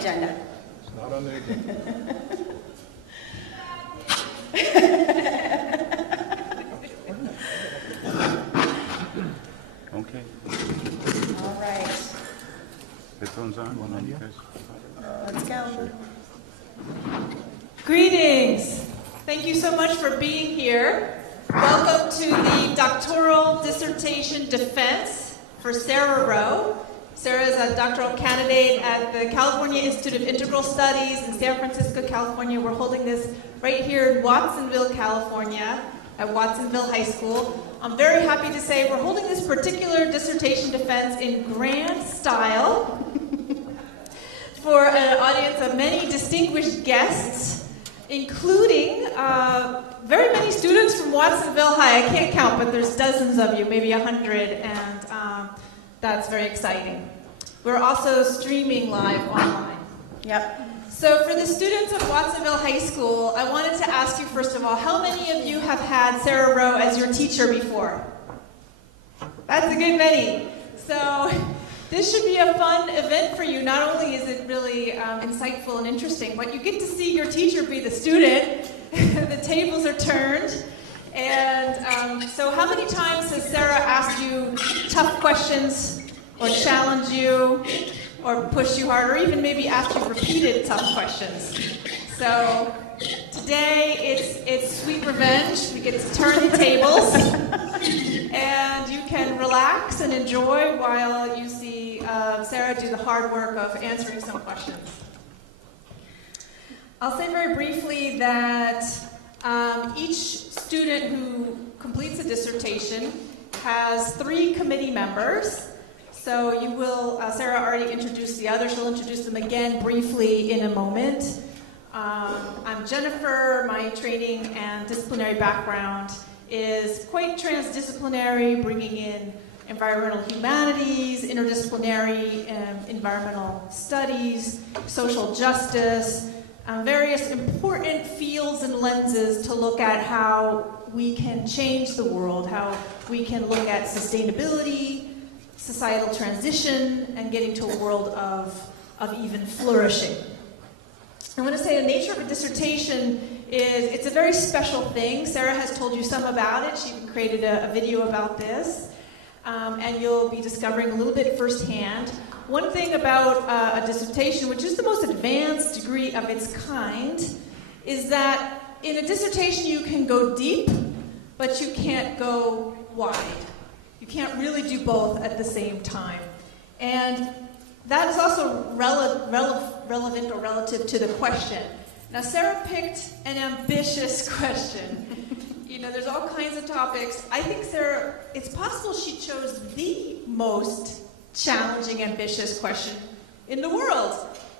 agenda. It's not on the agenda. Okay. All right, Headphones on? One on you guys? let's go. Greetings. Thank you so much for being here. Welcome to the doctoral dissertation defense for Sarah Rowe. Sarah is a doctoral candidate at the California Institute of Integral Studies in San Francisco, California. We're holding this right here in Watsonville, California, at Watsonville High School. I'm very happy to say we're holding this particular dissertation defense in grand style for an audience of many distinguished guests, including very many students from Watsonville High. I can't count, but there's dozens of you, maybe 100, and that's very exciting. We're also streaming live online. Yep. So for the students of Watsonville High School, I wanted to ask you, first of all, how many of you have had Sarah Rowe as your teacher before? That's a good many. So this should be a fun event for you. Not only is it really insightful and interesting, but you get to see your teacher be the student. The tables are turned. And so how many times has Sarah asked you tough questions or challenged you or pushed you hard or even maybe asked you repeated tough questions? So today it's sweet revenge. We get to turn the tables. And you can relax and enjoy while you see Sarah do the hard work of answering some questions. I'll say very briefly that each student who completes a dissertation has 3 committee members. So you will, Sarah already introduced the others. She'll introduce them again briefly in a moment. I'm Jennifer. My training and disciplinary background is quite transdisciplinary, bringing in environmental humanities, interdisciplinary environmental studies, social justice, various important fields and lenses to look at how we can change the world, how we can look at sustainability, societal transition, and getting to a world of even flourishing. I want to say the nature of a dissertation is it's a very special thing. Sarah has told you some about it. She created a video about this. And you'll be discovering a little bit firsthand. One thing about a dissertation, which is the most advanced degree of its kind, is that in a dissertation you can go deep, but you can't go wide. You can't really do both at the same time. And that is also relevant or relative to the question. Now, Sarah picked an ambitious question. You know, there's all kinds of topics. I think Sarah, it's possible she chose the most challenging, ambitious question in the world.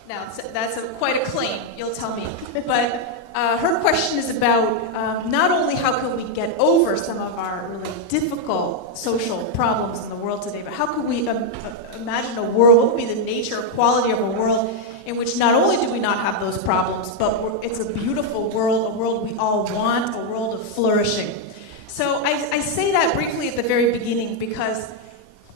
Now, that's quite a claim, you'll tell me. But her question is about not only how can we get over some of our really difficult social problems in the world today, but how can we imagine a world, what would be the nature or quality of a world in which not only do we not have those problems, but it's a beautiful world, a world we all want, a world of flourishing. So I say that briefly at the very beginning because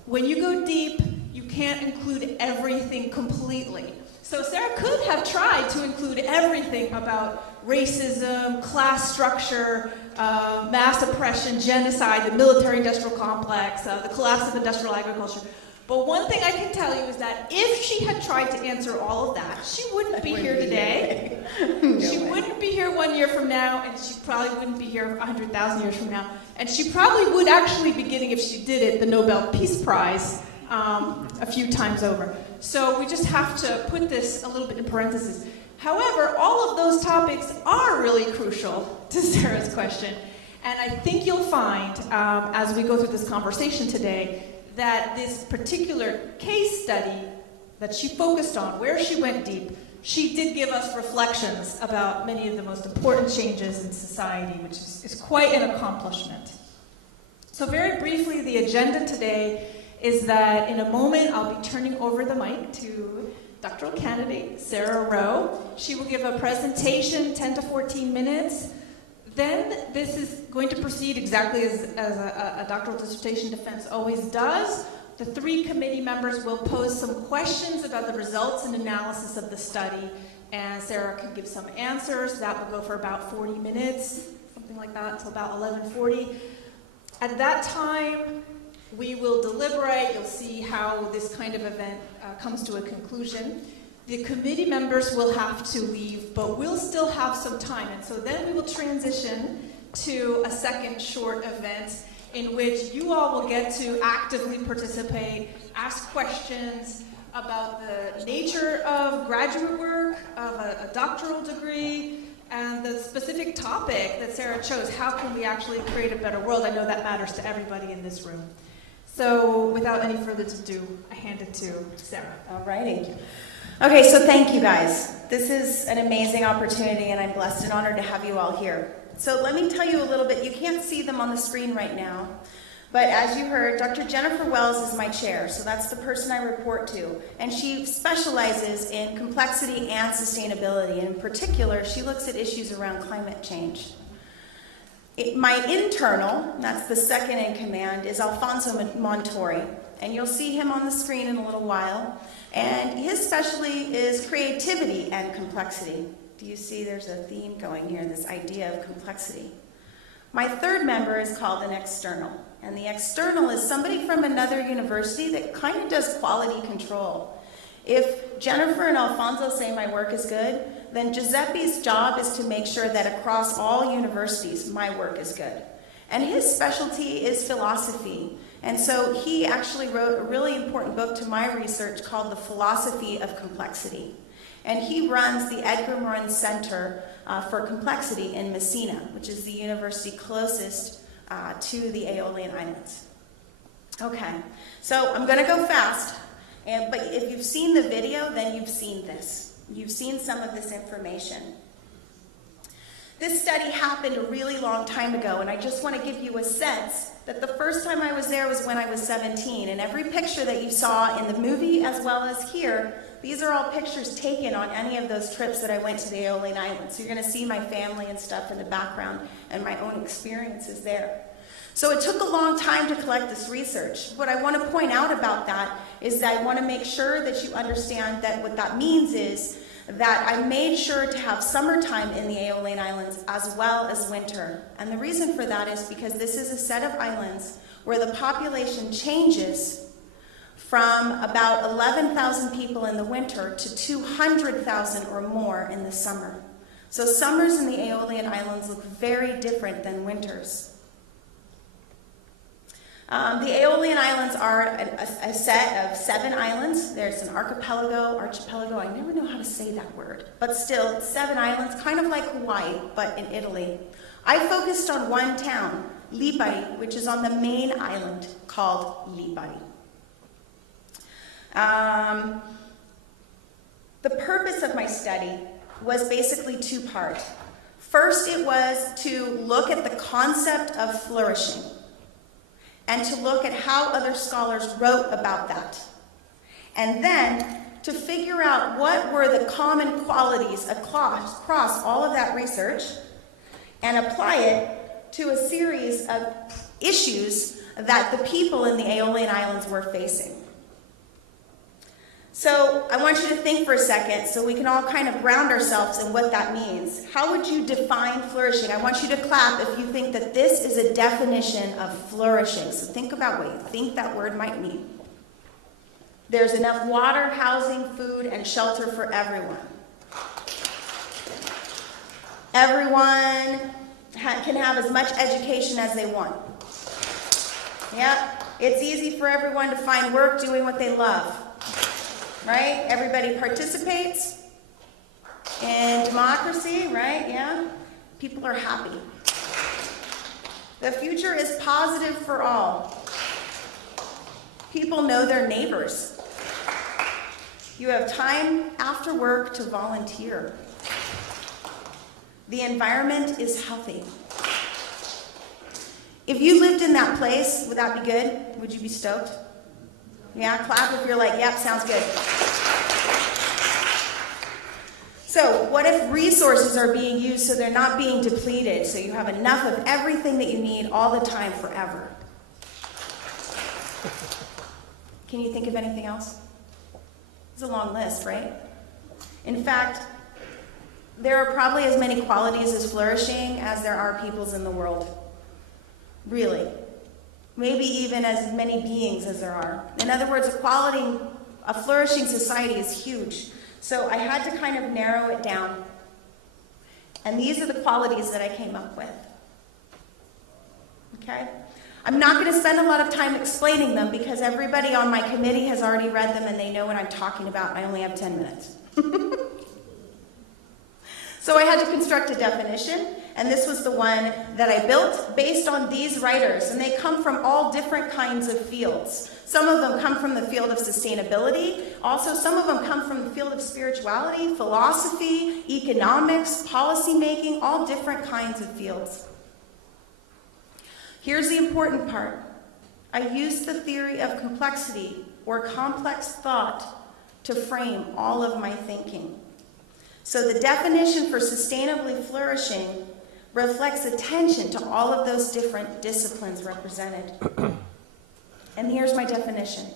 when you go deep, you can't include everything completely. So Sarah could have tried to include everything about racism, class structure, mass oppression, genocide, the military-industrial complex, the collapse of industrial agriculture. But one thing I can tell you is that if she had tried to answer all of that, she wouldn't be here today. She wouldn't be here 1 year from now, and she probably wouldn't be here 100,000 years from now. And she probably would actually be getting, if she did it, the Nobel Peace Prize a few times over. So we just have to put this a little bit in parentheses. However, all of those topics are really crucial to Sarah's question. And I think you'll find, as we go through this conversation today, that this particular case study that she focused on, where she went deep, she did give us reflections about many of the most important changes in society, which is quite an accomplishment. So very briefly, the agenda today is that in a moment I'll be turning over the mic to doctoral candidate Sarah Rowe. She will give a presentation, 10 to 14 minutes. Then this is going to proceed exactly as a doctoral dissertation defense always does. The 3 committee members will pose some questions about the results and analysis of the study, and Sarah can give some answers. That will go for about 40 minutes, something like that, until about 11:40. At that time, we will deliberate. You'll see how this kind of event comes to a conclusion. The committee members will have to leave, but we'll still have some time. And so then we will transition to a second short event in which you all will get to actively participate, ask questions about the nature of graduate work, of a doctoral degree, and the specific topic that Sarah chose. How can we actually create a better world? I know that matters to everybody in this room. So without any further ado, I hand it to Sarah. All righty. Okay, so thank you guys. This is an amazing opportunity, and I'm blessed and honored to have you all here. So let me tell you a little bit. You can't see them on the screen right now, but as you heard, Dr. Jennifer Wells is my chair, so that's the person I report to, and she specializes in complexity and sustainability. And in particular, she looks at issues around climate change. My internal, that's the second in command, is Alfonso Montori, and you'll see him on the screen in a little while. And his specialty is creativity and complexity. Do you see there's a theme going here, this idea of complexity? My third member is called an external, and the external is somebody from another university that kind of does quality control. If Jennifer and Alfonso say my work is good, then Giuseppe's job is to make sure that across all universities, my work is good. And his specialty is philosophy. And so he actually wrote a really important book to my research called The Philosophy of Complexity. And he runs the Edgar Morin Center for Complexity in Messina, which is the university closest to the Aeolian Islands. Okay, so I'm going to go fast, but if you've seen the video, then you've seen this. You've seen some of this information. This study happened a really long time ago, and I just want to give you a sense that the first time I was there was when I was 17, and every picture that you saw in the movie as well as here, these are all pictures taken on any of those trips that I went to the Aeolian Islands. So you're going to see my family and stuff in the background and my own experiences there. So it took a long time to collect this research. What I want to point out about that is that I want to make sure that you understand that what that means is that I made sure to have summertime in the Aeolian Islands as well as winter. And the reason for that is because this is a set of islands where the population changes from about 11,000 people in the winter to 200,000 or more in the summer. So summers in the Aeolian Islands look very different than winters. The Aeolian Islands are a set of 7 islands. There's an archipelago, I never know how to say that word, but still, it's 7 islands, kind of like Hawaii, but in Italy. I focused on one town, Lipari, which is on the main island called Lipari. The purpose of my study was basically 2-part. First, it was to look at the concept of flourishing, and to look at how other scholars wrote about that. And then to figure out what were the common qualities across all of that research and apply it to a series of issues that the people in the Aeolian Islands were facing. So I want you to think for a second so we can all kind of ground ourselves in what that means. How would you define flourishing? I want you to clap if you think that this is a definition of flourishing. So think about what you think that word might mean. There's enough water, housing, food, and shelter for everyone. Everyone can have as much education as they want. Yep, it's easy for everyone to find work doing what they love. Right? Everybody participates in democracy, right? Yeah? People are happy. The future is positive for all. People know their neighbors. You have time after work to volunteer. The environment is healthy. If you lived in that place, would that be good? Would you be stoked? Yeah, clap if you're like, yep, sounds good. So what if resources are being used so they're not being depleted, so you have enough of everything that you need all the time forever? Can you think of anything else? It's a long list, right? In fact, there are probably as many qualities as flourishing as there are peoples in the world. Really. Maybe even as many beings as there are. In other words, a flourishing society is huge. So I had to kind of narrow it down. And these are the qualities that I came up with. Okay? I'm not going to spend a lot of time explaining them because everybody on my committee has already read them and they know what I'm talking about, and I only have 10 minutes. So I had to construct a definition, and this was the one that I built based on these writers, and they come from all different kinds of fields. Some of them come from the field of sustainability. Also, some of them come from the field of spirituality, philosophy, economics, policymaking, all different kinds of fields. Here's the important part. I used the theory of complexity, or complex thought, to frame all of my thinking. So the definition for sustainably flourishing reflects attention to all of those different disciplines represented. And here's my definition.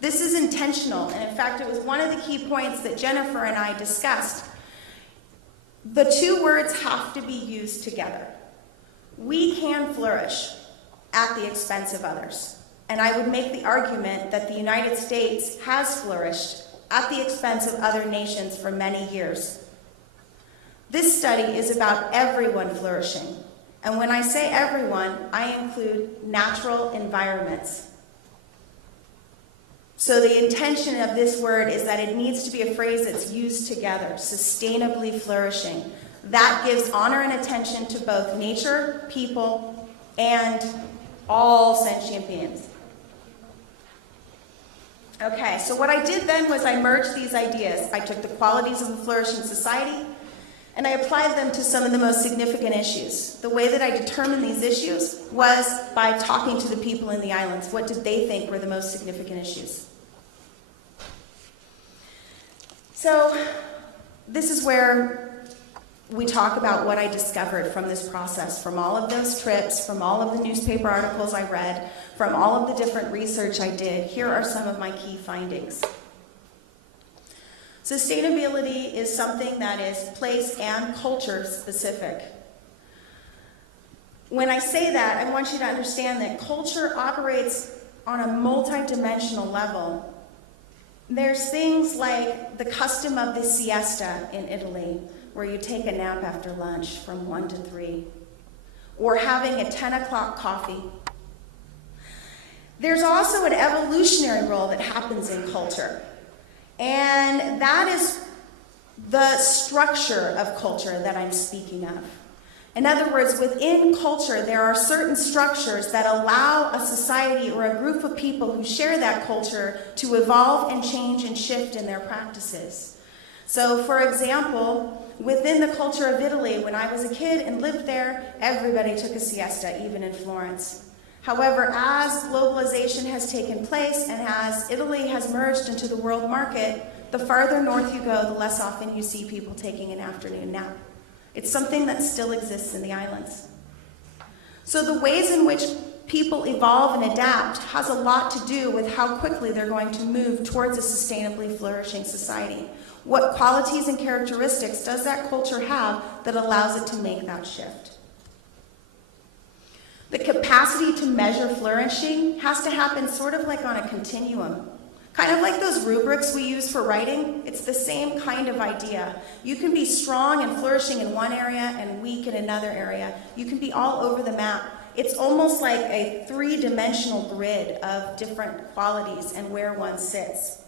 This is intentional, and in fact, it was one of the key points that Jennifer and I discussed. The two words have to be used together. We can flourish at the expense of others. And I would make the argument that the United States has flourished at the expense of other nations for many years. This study is about everyone flourishing. And when I say everyone, I include natural environments. So the intention of this word is that it needs to be a phrase that's used together, sustainably flourishing. That gives honor and attention to both nature, people, and all sentient beings. Okay, so what I did then was I merged these ideas. I took the qualities of a flourishing society and I applied them to some of the most significant issues. The way that I determined these issues was by talking to the people in the islands. What did they think were the most significant issues? So this is where we talk about what I discovered from this process, from all of those trips, from all of the newspaper articles I read, from all of the different research I did. Here are some of my key findings. Sustainability is something that is place and culture specific. When I say that, I want you to understand that culture operates on a multi-dimensional level. There's things like the custom of the siesta in Italy, where you take a nap after lunch from 1 to 3, or having a 10 o'clock coffee. There's also an evolutionary role that happens in culture, and that is the structure of culture that I'm speaking of. In other words, within culture, there are certain structures that allow a society or a group of people who share that culture to evolve and change and shift in their practices. So, for example, within the culture of Italy, when I was a kid and lived there, everybody took a siesta, even in Florence. However, as globalization has taken place and as Italy has merged into the world market, the farther north you go, the less often you see people taking an afternoon nap. It's something that still exists in the islands. So the ways in which people evolve and adapt has a lot to do with how quickly they're going to move towards a sustainably flourishing society. What qualities and characteristics does that culture have that allows it to make that shift? The capacity to measure flourishing has to happen sort of like on a continuum. Kind of like those rubrics we use for writing, it's the same kind of idea. You can be strong and flourishing in one area and weak in another area. You can be all over the map. It's almost like a three-dimensional grid of different qualities and where one sits.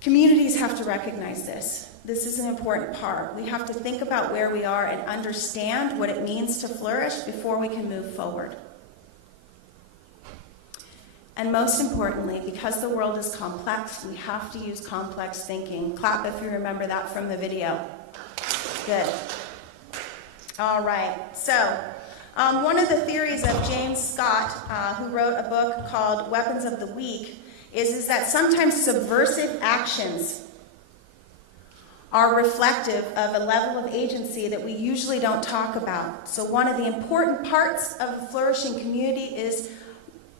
Communities have to recognize this. This is an important part. We have to think about where we are and understand what it means to flourish before we can move forward. And most importantly, because the world is complex, we have to use complex thinking. Clap if you remember that from the video. Good. All right. So, one of the theories of James Scott, who wrote a book called Weapons of the Weak, is that sometimes subversive actions are reflective of a level of agency that we usually don't talk about. So one of the important parts of a flourishing community is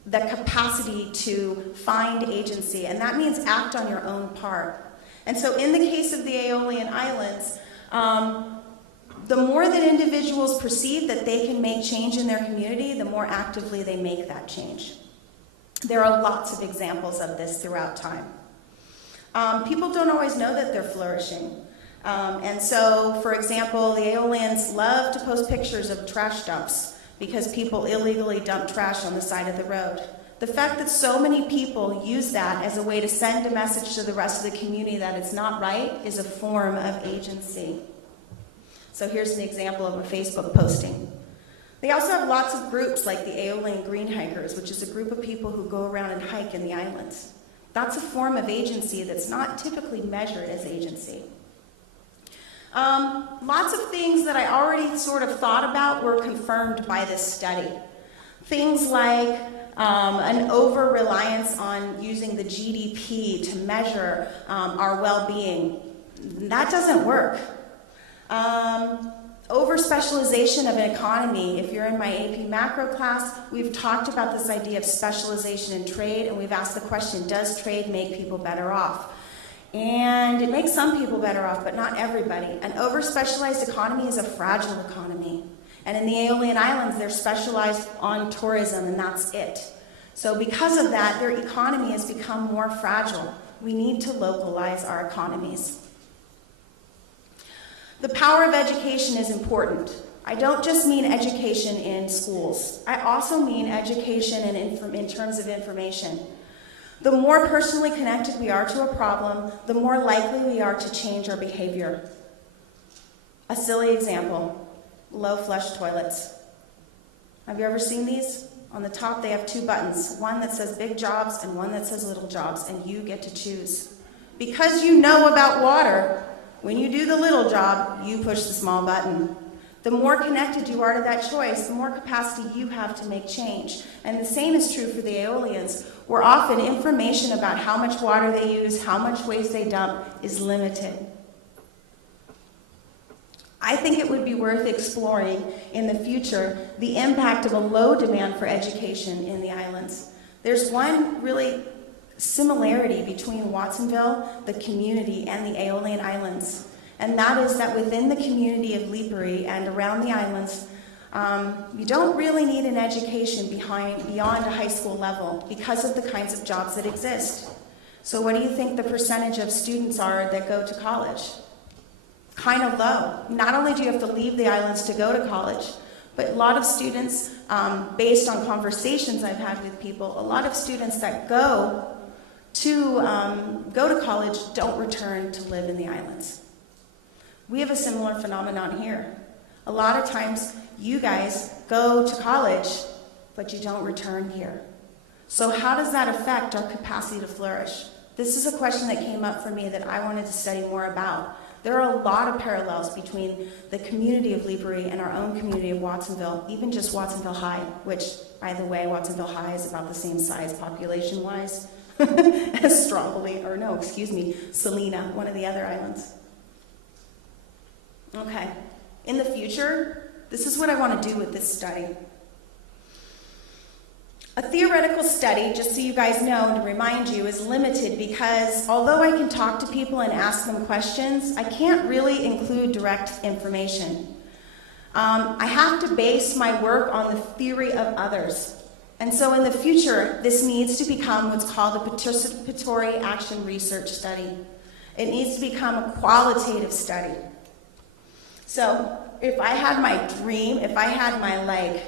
the capacity to find agency, and that means act on your own part. And so in the case of the Aeolian Islands, the more that individuals perceive that they can make change in their community, the more actively they make that change. There are lots of examples of this throughout time. People don't always know that they're flourishing. And so, for example, the Aeolians love to post pictures of trash dumps because people illegally dump trash on the side of the road. The fact that so many people use that as a way to send a message to the rest of the community that it's not right is a form of agency. So here's an example of a Facebook posting. They also have lots of groups like the Aeolian Green Hikers, which is a group of people who go around and hike in the islands. That's a form of agency that's not typically measured as agency. Lots of things that I already sort of thought about were confirmed by this study. Things like an over-reliance on using the GDP to measure our well-being. That doesn't work. Over-specialization of an economy. If you're in my AP macro class, we've talked about this idea of specialization in trade, and we've asked the question, does trade make people better off? And it makes some people better off, but not everybody. An over-specialized economy is a fragile economy. And in the Aeolian Islands, they're specialized on tourism, and that's it. So because of that, their economy has become more fragile. We need to localize our economies. The power of education is important. I don't just mean education in schools. I also mean education in terms of information. The more personally connected we are to a problem, the more likely we are to change our behavior. A silly example, low flush toilets. Have you ever seen these? On the top they have 2 buttons, one that says big jobs and one that says little jobs, and you get to choose. Because you know about water, when you do the little job, you push the small button. The more connected you are to that choice, the more capacity you have to make change. And the same is true for the Aeolians, where often information about how much water they use, how much waste they dump is limited. I think it would be worth exploring in the future the impact of a low demand for education in the islands. There's one really similarity between Watsonville, the community, and the Aeolian Islands. And that is that within the community of Lipari and around the islands, you don't really need an education beyond a high school level because of the kinds of jobs that exist. So what do you think the percentage of students are that go to college? Kind of low. Not only do you have to leave the islands to go to college, but a lot of students, based on conversations I've had with people, a lot of students that go to college don't return to live in the islands. We have a similar phenomenon here. A lot of times you guys go to college, but you don't return here. So how does that affect our capacity to flourish? This is a question that came up for me that I wanted to study more about. There are a lot of parallels between the community of Lipari and our own community of Watsonville, even just Watsonville High, which, by the way, Watsonville High is about the same size population-wise as Salina, one of the other islands. Okay, in the future, this is what I want to do with this study. A theoretical study, just so you guys know and to remind you, is limited because although I can talk to people and ask them questions, I can't really include direct information. I have to base my work on the theory of others. And so in the future, this needs to become what's called a participatory action research study. It needs to become a qualitative study. So if I had my dream, if I had my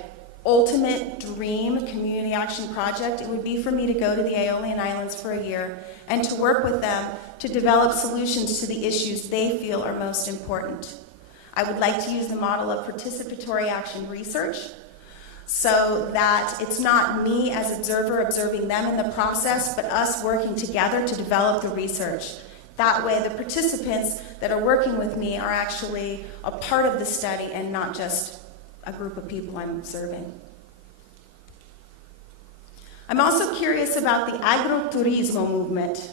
ultimate dream community action project, it would be for me to go to the Aeolian Islands for a year and to work with them to develop solutions to the issues they feel are most important. I would like to use the model of participatory action research so that it's not me as observer observing them in the process, but us working together to develop the research. That way, the participants that are working with me are actually a part of the study and not just a group of people I'm observing. I'm also curious about the agroturismo movement.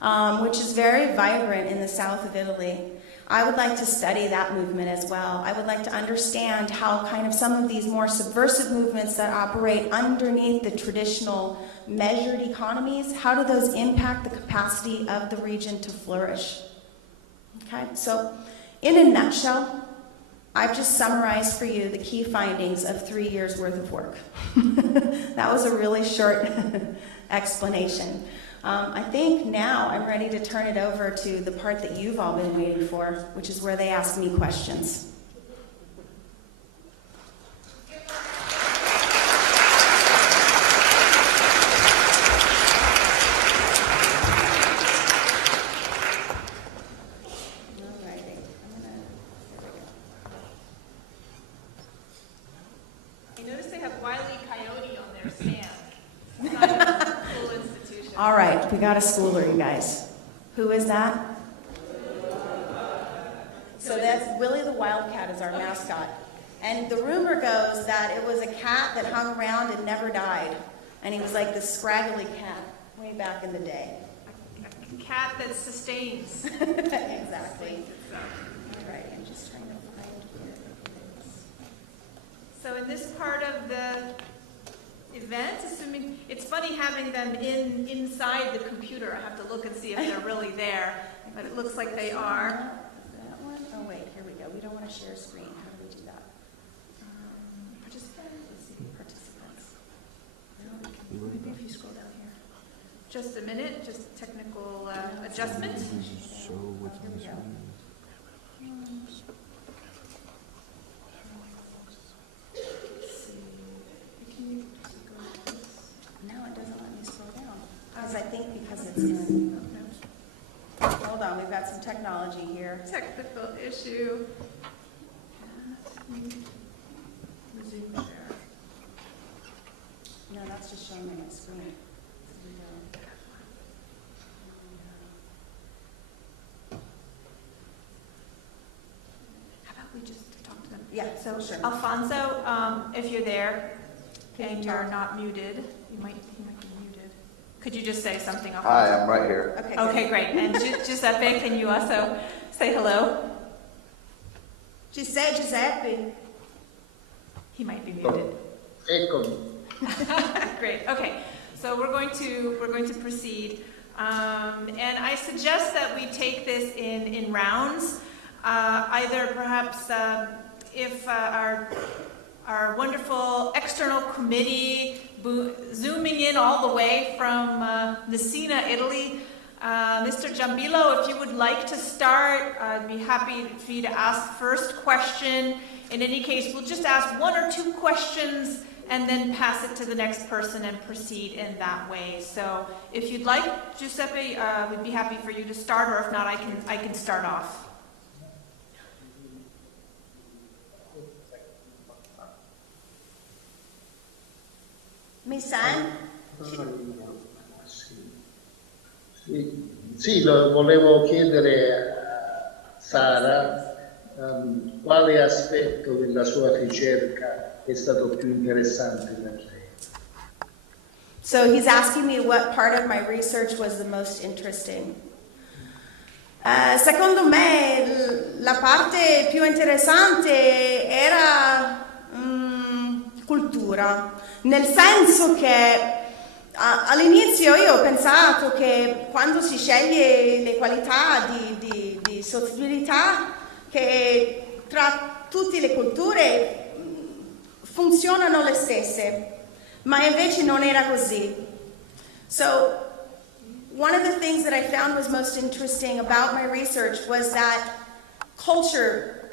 which is very vibrant in the south of Italy. I would like to study that movement as well. I would like to understand how kind of some of these more subversive movements that operate underneath the traditional measured economies, how do those impact the capacity of the region to flourish? Okay, so in a nutshell, I've just summarized for you the key findings of 3 years worth of work. That was a really short explanation. I think now I'm ready to turn it over to the part that you've all been waiting for, which is where they ask me questions. I noticed they have Wile E. Coyote on their stand. It's not a cool institution. All right, we got a schooler, you guys. Who is that? So that's Willie the Wildcat is our mascot. And the rumor goes that it was a cat that hung around and never died. And he was like this scraggly cat way back in the day. A cat that sustains. Exactly. All right, I'm just trying to find where it is. So in this part of the event, assuming it's funny having them inside the computer. I have to look and see if they're really there, but it looks like they are. That one? Oh wait, here we go. We don't want to share screen. How do we do that? Participants. Let's see, participants. Maybe if you scroll down here. Just a minute, just technical adjustment. Here we go. No, it doesn't let me scroll down. Because I think because it's in. Hold on, we've got some technology here. Technical issue. No, that's just showing me my screen. Here we go. How about we just talk to them? Yeah, So, sure. Alfonso, if you're there Can you and you're talk? not muted, you might be muted. Could you just say something, Alfonso? Hi, I'm right here. Okay, Okay, good. great. And Giuseppe, can you also say hello? Giuseppe. He might be muted. Eccomi. Great. Okay. So we're going to proceed, and I suggest that we take this in rounds. Either perhaps if our wonderful external committee zooming in all the way from Messina, Italy. Mr. Giambilo, if you would like to start, I'd be happy for you to ask first question. In any case, we'll just ask 1 or 2 questions and then pass it to the next person and proceed in that way. So if you'd like, Giuseppe, we'd be happy for you to start, or if not, I can start off. Mi sai? Sì, volevo chiedere a Sara quale aspetto della sua ricerca è stato più interessante per lei. So he's asking me what part of my research was the most interesting. Secondo me la parte più interessante era cultura, nel senso che all'inizio io ho pensato che quando si sceglie le qualità di sostenibilità, che tra tutte le culture funzionano le stesse, ma invece non era così. So one of the things that I found was most interesting about my research was that culture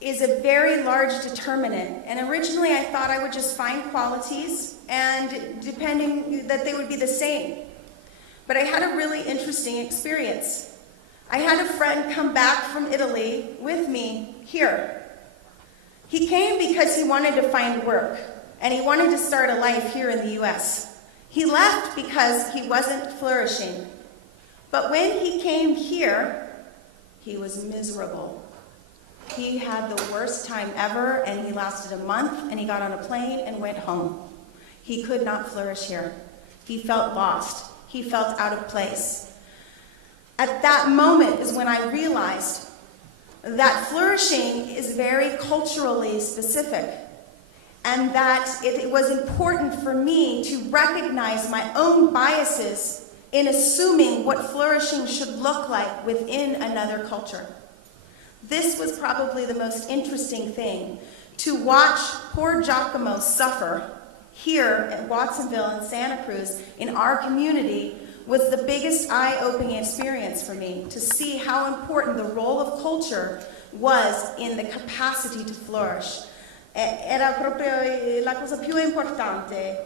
is a very large determinant. And originally I thought I would just find qualities and depending that they would be the same. But I had a really interesting experience. I had a friend come back from Italy with me here. He came because he wanted to find work and he wanted to start a life here in the US. He left because he wasn't flourishing. But when he came here, he was miserable. He had the worst time ever, and he lasted a month, and he got on a plane and went home. He could not flourish here. He felt lost. He felt out of place. At that moment is when I realized that flourishing is very culturally specific, and that it was important for me to recognize my own biases in assuming what flourishing should look like within another culture. This was probably the most interesting thing, to watch poor Giacomo suffer here at Watsonville and Santa Cruz in our community was the biggest eye-opening experience for me, to see how important the role of culture was in the capacity to flourish. Era proprio la cosa più importante.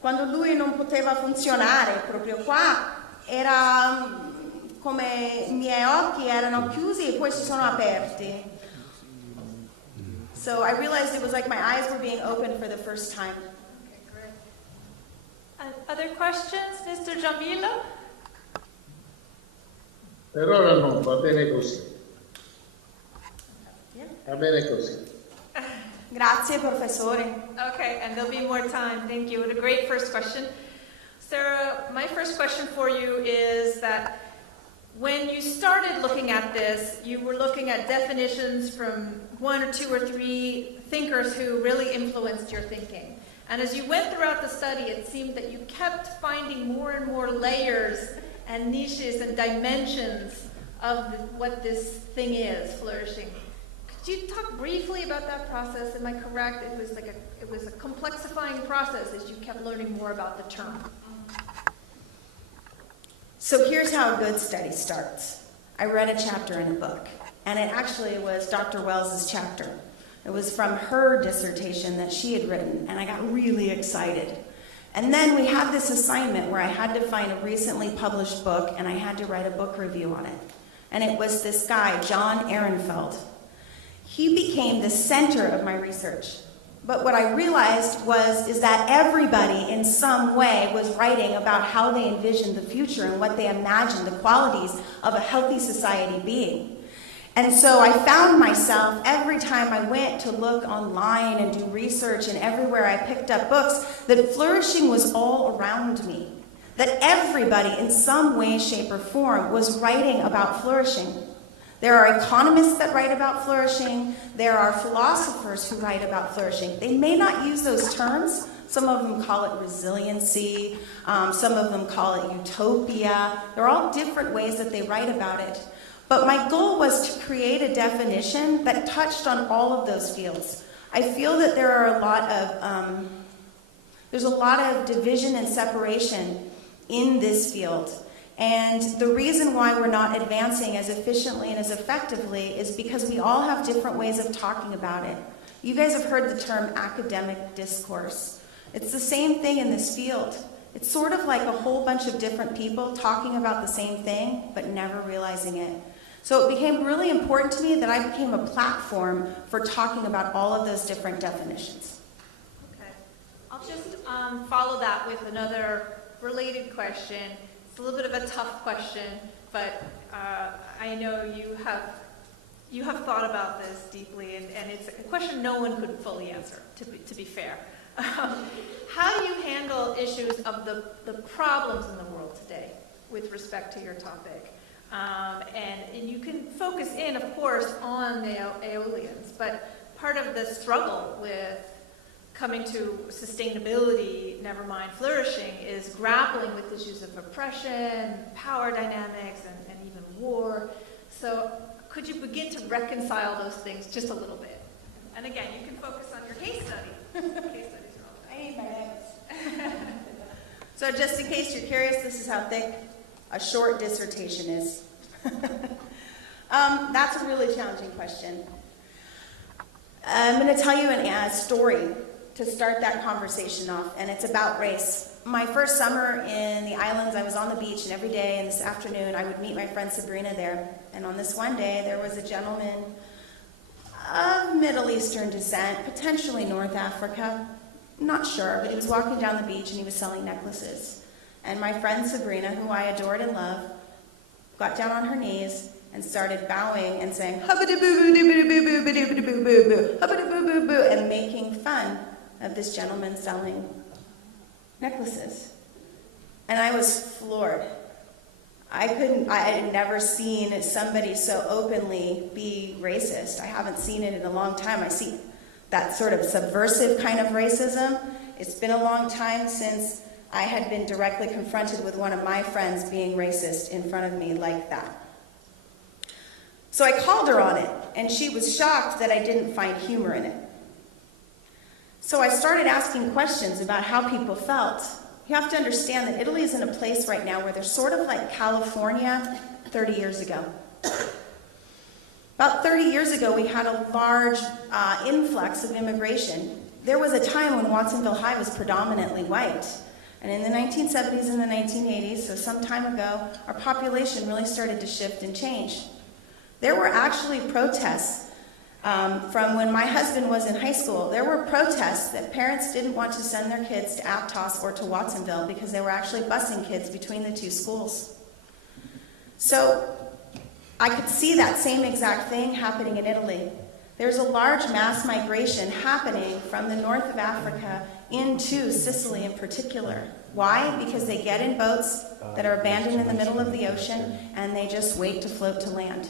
Quando lui non poteva funzionare proprio qua, era come i miei occhi erano chiusi e poi si sono aperti. So I realized it was like my eyes were being opened for the first time. Okay, great. Other questions, Mr. Jamila? Per ora no, va bene così. Va bene così. Grazie, professore. Okay, and there'll be more time. Thank you. What a great first question. Sarah, my first question for you is that when you started looking at this, you were looking at definitions from 1 or 2 or 3 thinkers who really influenced your thinking. And as you went throughout the study, it seemed that you kept finding more and more layers and niches and dimensions of what this thing is, flourishing. Could you talk briefly about that process? Am I correct? It was a complexifying process as you kept learning more about the term. So here's how a good study starts. I read a chapter in a book, and it actually was Dr. Wells's chapter. It was from her dissertation that she had written, and I got really excited. And then we had this assignment where I had to find a recently published book, and I had to write a book review on it. And it was this guy, John Ehrenfeld. He became the center of my research. But what I realized is that everybody in some way was writing about how they envisioned the future and what they imagined the qualities of a healthy society being. And so I found myself, every time I went to look online and do research, and everywhere I picked up books, that flourishing was all around me. That everybody in some way, shape, or form was writing about flourishing. There are economists that write about flourishing. There are philosophers who write about flourishing. They may not use those terms. Some of them call it resiliency. Some of them call it utopia. They're all different ways that they write about it. But my goal was to create a definition that touched on all of those fields. I feel that there are there's a lot of division and separation in this field. And the reason why we're not advancing as efficiently and as effectively is because we all have different ways of talking about it. You guys have heard the term academic discourse. It's the same thing in this field. It's sort of like a whole bunch of different people talking about the same thing, but never realizing it. So it became really important to me that I became a platform for talking about all of those different definitions. Okay. I'll just follow that with another related question. It's a little bit of a tough question, but I know you have thought about this deeply, and it's a question no one could fully answer, to be fair. How do you handle issues of the problems in the world today with respect to your topic? And you can focus in, of course, on the Aeolians, but part of the struggle with coming to sustainability, never mind flourishing, is grappling with issues of oppression, power dynamics, and even war. So could you begin to reconcile those things just a little bit? And again, you can focus on your case study. Case studies are all I need my notes. So just in case you're curious, this is how thick a short dissertation is. That's a really challenging question. I'm going to tell you a story to start that conversation off, and it's about race. My first summer in the islands, I was on the beach, and every day, and this afternoon, I would meet my friend Sabrina there. And on this one day, there was a gentleman of Middle Eastern descent, potentially North Africa, not sure, but he was walking down the beach and he was selling necklaces. And my friend Sabrina, who I adored and loved, got down on her knees and started bowing and saying, and making fun of this gentleman selling necklaces. And I was floored. I had never seen somebody so openly be racist. I haven't seen it in a long time. I see that sort of subversive kind of racism. It's been a long time since I had been directly confronted with one of my friends being racist in front of me like that. So I called her on it, and she was shocked that I didn't find humor in it. So I started asking questions about how people felt. You have to understand that Italy is in a place right now where they're sort of like California 30 years ago. About 30 years ago, we had a large influx of immigration. There was a time when Watsonville High was predominantly white. And in the 1970s and the 1980s, so some time ago, our population really started to shift and change. There were actually protests from when my husband was in high school. There were protests that parents didn't want to send their kids to Aptos or to Watsonville because they were actually busing kids between the two schools. So I could see that same exact thing happening in Italy. There's a large mass migration happening from the north of Africa into Sicily in particular. Why? Because they get in boats that are abandoned in the middle of the ocean and they just wait to float to land.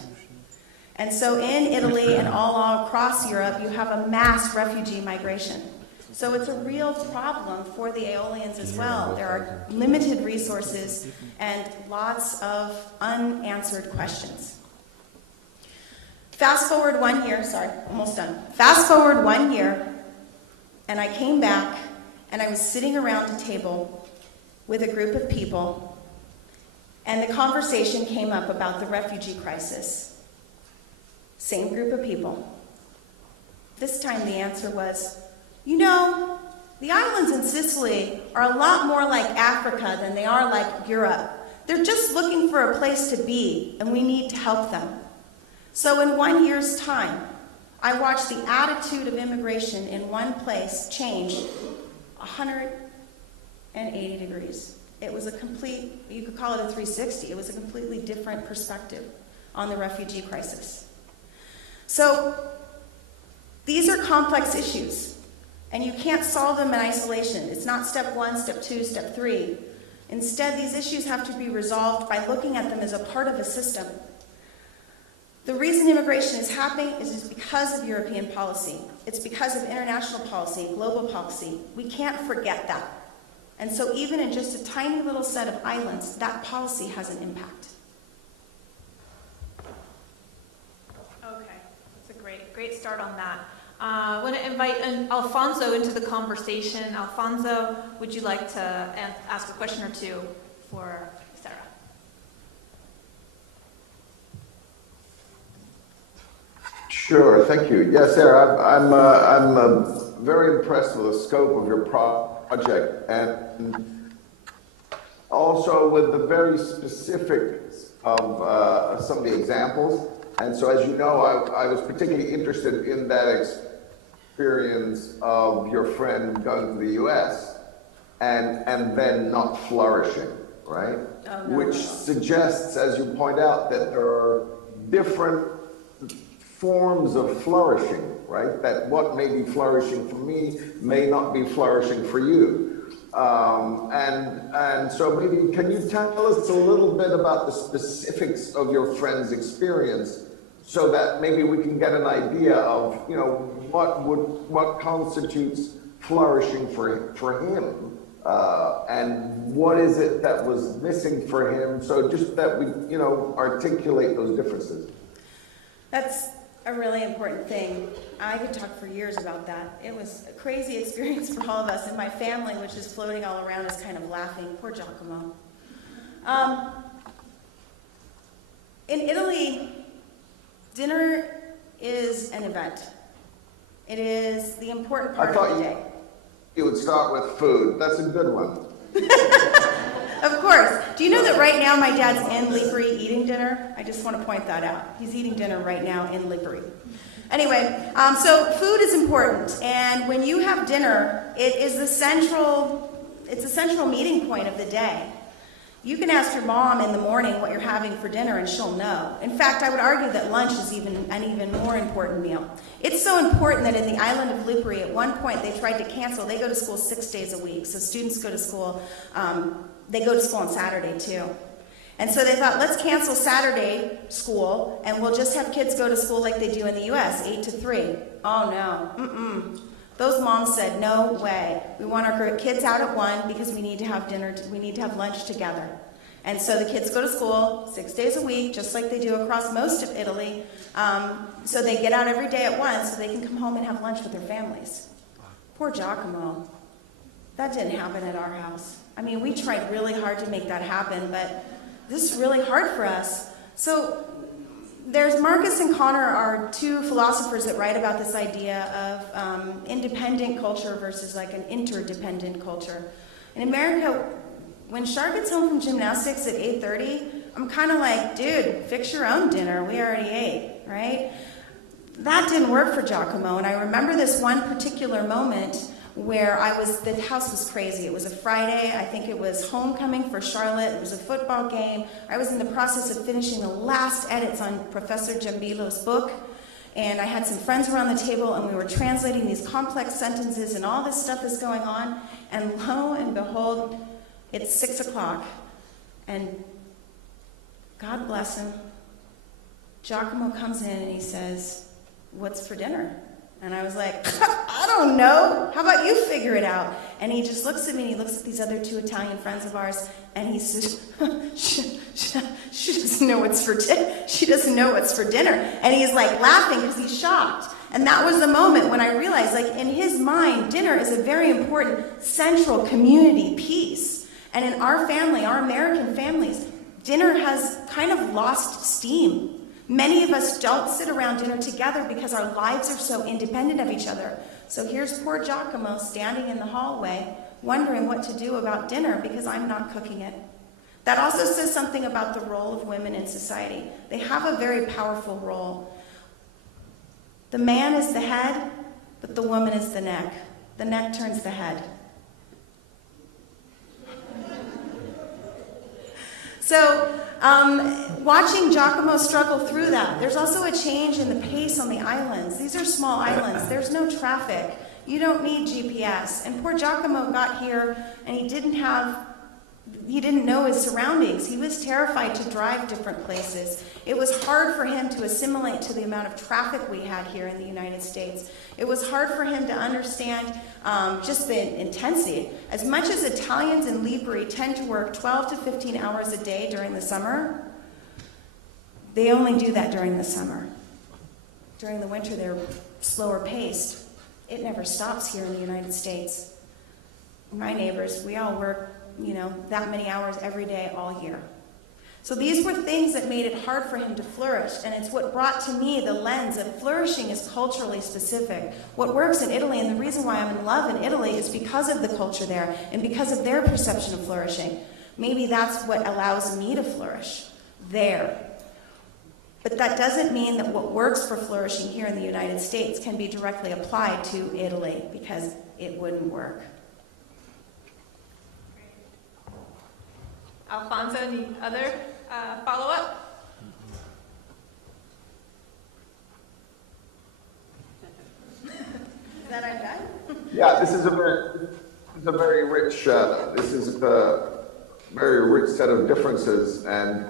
And so in Italy and all across Europe, you have a mass refugee migration. So it's a real problem for the Aeolians as well. There are limited resources and lots of unanswered questions. Fast forward 1 year, sorry, almost done. Fast forward 1 year, and I came back, and I was sitting around a table with a group of people, and the conversation came up about the refugee crisis. Same group of people. This time the answer was, you know, the islands in Sicily are a lot more like Africa than they are like Europe. They're just looking for a place to be, and we need to help them. So in 1 year's time, I watched the attitude of immigration in one place change 180 degrees. It was a complete, you could call it a 360. It was a completely different perspective on the refugee crisis. So these are complex issues, and you can't solve them in isolation. It's not step 1, step 2, step 3. Instead, these issues have to be resolved by looking at them as a part of a system. The reason immigration is happening is because of European policy. It's because of international policy, global policy. We can't forget that. And so even in just a tiny little set of islands, that policy has an impact. Great start on that. I want to invite Alfonso into the conversation. Alfonso, would you like to ask a question or two for Sarah? Sure, thank you. Yes, Sarah, I'm very impressed with the scope of your project and also with the very specifics of some of the examples. And so, as you know, I was particularly interested in that experience of your friend going to the U.S. and then not flourishing, right? Oh, no. Which suggests, as you point out, that there are different forms of flourishing, right? That what may be flourishing for me may not be flourishing for you. And so maybe can you tell us a little bit about the specifics of your friend's experience so that maybe we can get an idea of, you know, what constitutes flourishing for him, and what is it that was missing for him? So just that we, you know, articulate those differences. That's a really important thing. I could talk for years about that. It was a crazy experience for all of us, and my family, which is floating all around, is kind of laughing. Poor Giacomo. In Italy, dinner is an event. It is the important part of the day. You would start with food. That's a good one. Of course. Do you know that right now my dad's in Lipari eating dinner? I just want to point that out. He's eating dinner right now in Lipari. Anyway, so food is important, and when you have dinner, it's a central meeting point of the day. You can ask your mom in the morning what you're having for dinner, and she'll know. In fact, I would argue that lunch is an even more important meal. It's so important that in the island of Lipari, at one point they tried to cancel. They go to school 6 days a week, so students go to school. They go to school on Saturday too. And so they thought, let's cancel Saturday school and we'll just have kids go to school like they do in the US, 8 to 3. Oh no, Those moms said, no way. We want our kids out at 1 because we need to have dinner, we need to have lunch together. And so the kids go to school 6 days a week, just like they do across most of Italy. So they get out every day at 1 so they can come home and have lunch with their families. Poor Giacomo. That didn't happen at our house. I mean, we tried really hard to make that happen, but this is really hard for us. So there's Marcus and Connor are 2 philosophers that write about this idea of independent culture versus like an interdependent culture. In America, when Shar gets home from gymnastics at 8:30, I'm kind of like, dude, fix your own dinner. We already ate, right? That didn't work for Giacomo, and I remember this one particular moment where the house was crazy. It was a Friday. I think it was homecoming for Charlotte. It was a football game. I was in the process of finishing the last edits on Professor Giambillo's book, and I had some friends around the table, and we were translating these complex sentences, and all this stuff is going on, and lo and behold, it's 6 o'clock, and God bless him, Giacomo comes in and he says, "What's for dinner?" And I was like, I don't know. How about you figure it out? And he just looks at me and he looks at these other 2 Italian friends of ours and he says, she doesn't know what's for dinner. She doesn't know what's for dinner. And he's like laughing because he's shocked. And that was the moment when I realized, like, in his mind, dinner is a very important central community piece. And in our family, our American families, dinner has kind of lost steam. Many of us don't sit around dinner together because our lives are so independent of each other. So here's poor Giacomo standing in the hallway, wondering what to do about dinner because I'm not cooking it. That also says something about the role of women in society. They have a very powerful role. The man is the head, but the woman is the neck. The neck turns the head. So, watching Giacomo struggle through that, there's also a change in the pace on the islands. These are small islands. There's no traffic. You don't need GPS. And poor Giacomo got here, and he didn't know his surroundings. He was terrified to drive different places. It was hard for him to assimilate to the amount of traffic we had here in the United States. It was hard for him to understand just the intensity. As much as Italians in Libri tend to work 12 to 15 hours a day during the summer, they only do that during the summer. During the winter, they're slower paced. It never stops here in the United States. My neighbors, we all work, that many hours every day, all year. So these were things that made it hard for him to flourish, and it's what brought to me the lens of flourishing is culturally specific. What works in Italy, and the reason why I'm in love in Italy is because of the culture there, and because of their perception of flourishing. Maybe that's what allows me to flourish there. But that doesn't mean that what works for flourishing here in the United States can be directly applied to Italy, because it wouldn't work. Alfonso, any other follow-up? Is that I'm done? Yeah, this is a very rich very rich set of differences, and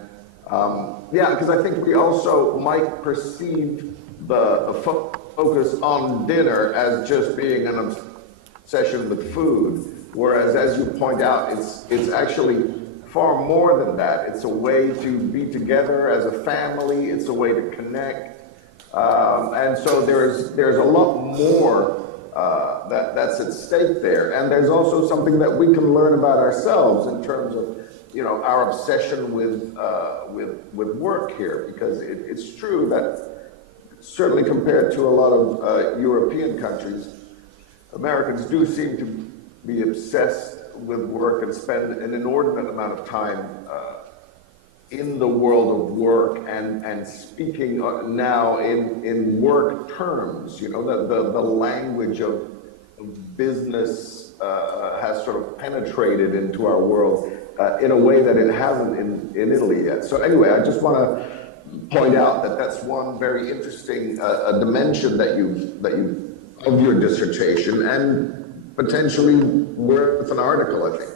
because I think we also might perceive the focus on dinner as just being an obsession with food, whereas, as you point out, it's actually far more than that. It's a way to be together as a family. It's a way to connect, and so there's a lot more that's at stake there. And there's also something that we can learn about ourselves in terms of our obsession with work here, because it's true that certainly compared to a lot of European countries, Americans do seem to be obsessed with work and spend an inordinate amount of time in the world of work and speaking now in work terms. The language of business has sort of penetrated into our world in a way that it hasn't in Italy yet. So anyway, I just want to point out that that's one very interesting dimension that you of your dissertation, and potentially worth an article, I think.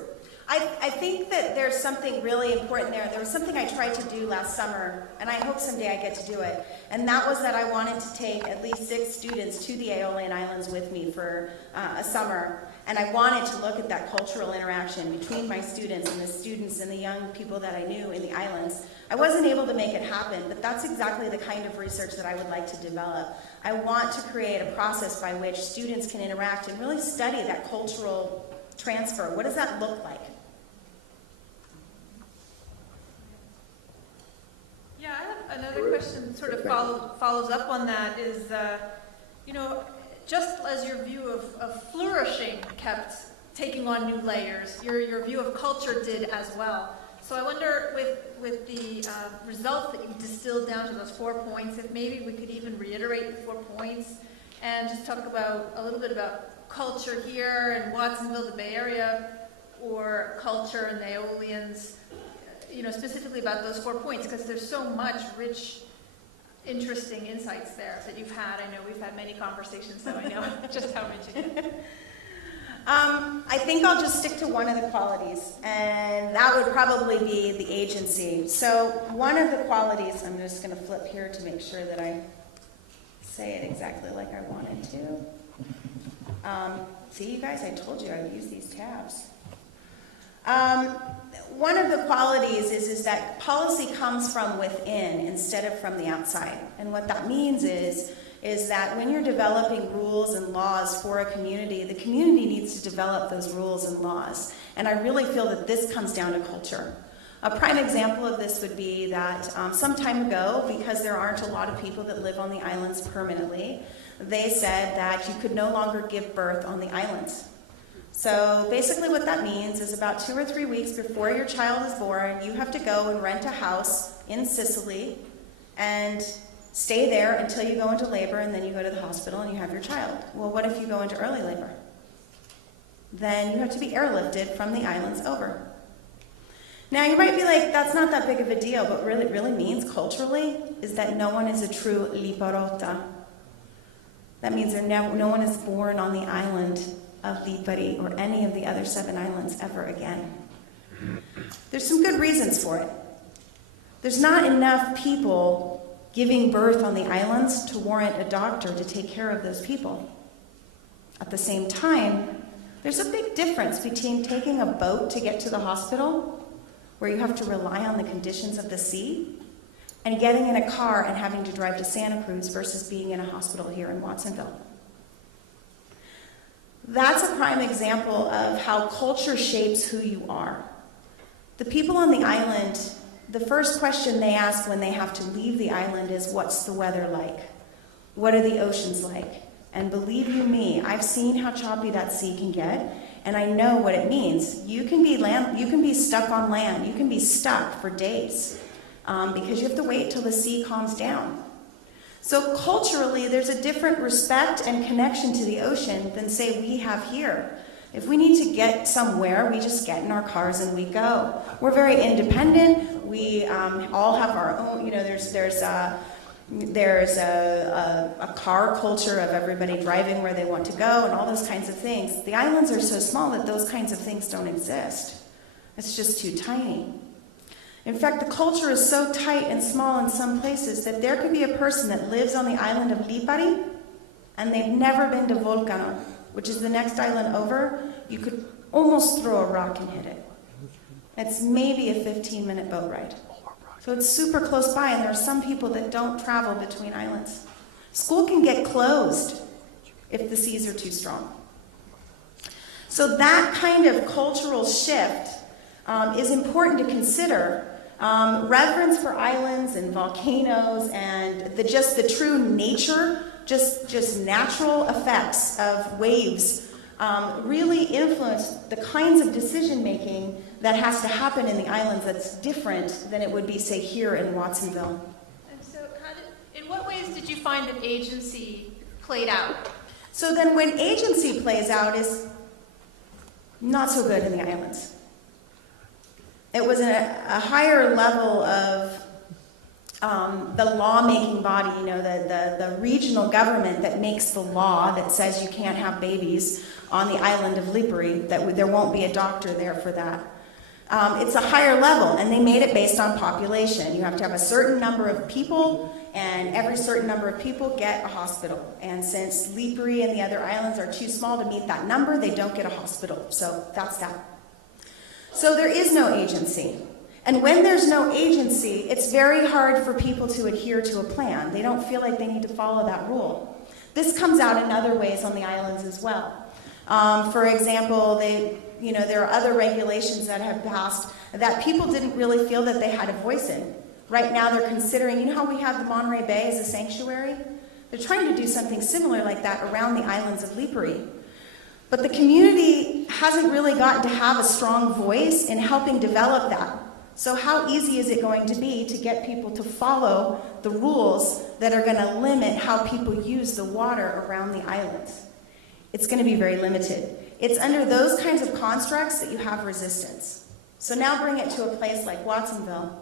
I think that there's something really important there. There was something I tried to do last summer, and I hope someday I get to do it. And that was that I wanted to take at least 6 students to the Aeolian Islands with me for a summer. And I wanted to look at that cultural interaction between my students and the young people that I knew in the islands. I wasn't able to make it happen, but that's exactly the kind of research that I would like to develop. I want to create a process by which students can interact and really study that cultural transfer. What does that look like? Yeah, I have another question sort of follows up on that is, just as your view of flourishing kept taking on new layers, your view of culture did as well. So I wonder with the results that you distilled down to those 4 points, if maybe we could even reiterate the 4 points and just talk about a little bit about culture here in Watsonville, the Bay Area, or culture in the Aeolians, specifically about those 4 points, because there's so much rich, interesting insights there that you've had. I know we've had many conversations, so I know just how rich it is. I think I'll just stick to one of the qualities, and that would probably be the agency. So one of the qualities, I'm just going to flip here to make sure that I say it exactly like I wanted to. See, you guys, I told you I'd use these tabs. One of the qualities is that policy comes from within instead of from the outside. And what that means is that when you're developing rules and laws for a community, the community needs to develop those rules and laws. And I really feel that this comes down to culture. A prime example of this would be that some time ago, because there aren't a lot of people that live on the islands permanently, they said that you could no longer give birth on the islands. So basically what that means is about 2 or 3 weeks before your child is born, you have to go and rent a house in Sicily and stay there until you go into labor, and then you go to the hospital and you have your child. Well, what if you go into early labor? Then you have to be airlifted from the islands over. Now you might be like, that's not that big of a deal, but what it really means culturally is that no one is a true Liparota. That means no one is born on the island of Lipari or any of the other 7 islands ever again. There's some good reasons for it. There's not enough people giving birth on the islands to warrant a doctor to take care of those people. At the same time, there's a big difference between taking a boat to get to the hospital, where you have to rely on the conditions of the sea, and getting in a car and having to drive to Santa Cruz versus being in a hospital here in Watsonville. That's a prime example of how culture shapes who you are. The people on the island, the first question they ask when they have to leave the island is, what's the weather like? What are the oceans like? And believe you me, I've seen how choppy that sea can get, and I know what it means. You can be stuck on land. You can be stuck for days because you have to wait till the sea calms down. So culturally, there's a different respect and connection to the ocean than, say, we have here. If we need to get somewhere, we just get in our cars and we go. We're very independent. We all have our own, there's a car culture of everybody driving where they want to go and all those kinds of things. The islands are so small that those kinds of things don't exist. It's just too tiny. In fact, the culture is so tight and small in some places that there could be a person that lives on the island of Lipari and they've never been to Volcano, which is the next island over. You could almost throw a rock and hit it. It's maybe a 15-minute boat ride. So it's super close by, and there are some people that don't travel between islands. School can get closed if the seas are too strong. So that kind of cultural shift is important to consider. Reverence for islands and volcanoes and the true nature, just natural effects of waves really influence the kinds of decision making that has to happen in the islands that's different than it would be, say, here in Watsonville. And so in what ways did you find that agency played out? So then when agency plays out is not so good in the islands. It was a higher level of the lawmaking body, the regional government that makes the law that says you can't have babies on the island of Lipari, that there won't be a doctor there for that. It's a higher level, and they made it based on population. You have to have a certain number of people, and every certain number of people get a hospital. And since Lipari and the other islands are too small to meet that number, they don't get a hospital. So that's that. So there is no agency. And when there's no agency, it's very hard for people to adhere to a plan. They don't feel like they need to follow that rule. This comes out in other ways on the islands as well. For example, there are other regulations that have passed that people didn't really feel that they had a voice in. Right now they're considering, you know how we have the Monterey Bay as a sanctuary? They're trying to do something similar like that around the islands of Lipari. But the community hasn't really gotten to have a strong voice in helping develop that. So how easy is it going to be to get people to follow the rules that are going to limit how people use the water around the islands? It's going to be very limited. It's under those kinds of constructs that you have resistance. So now bring it to a place like Watsonville.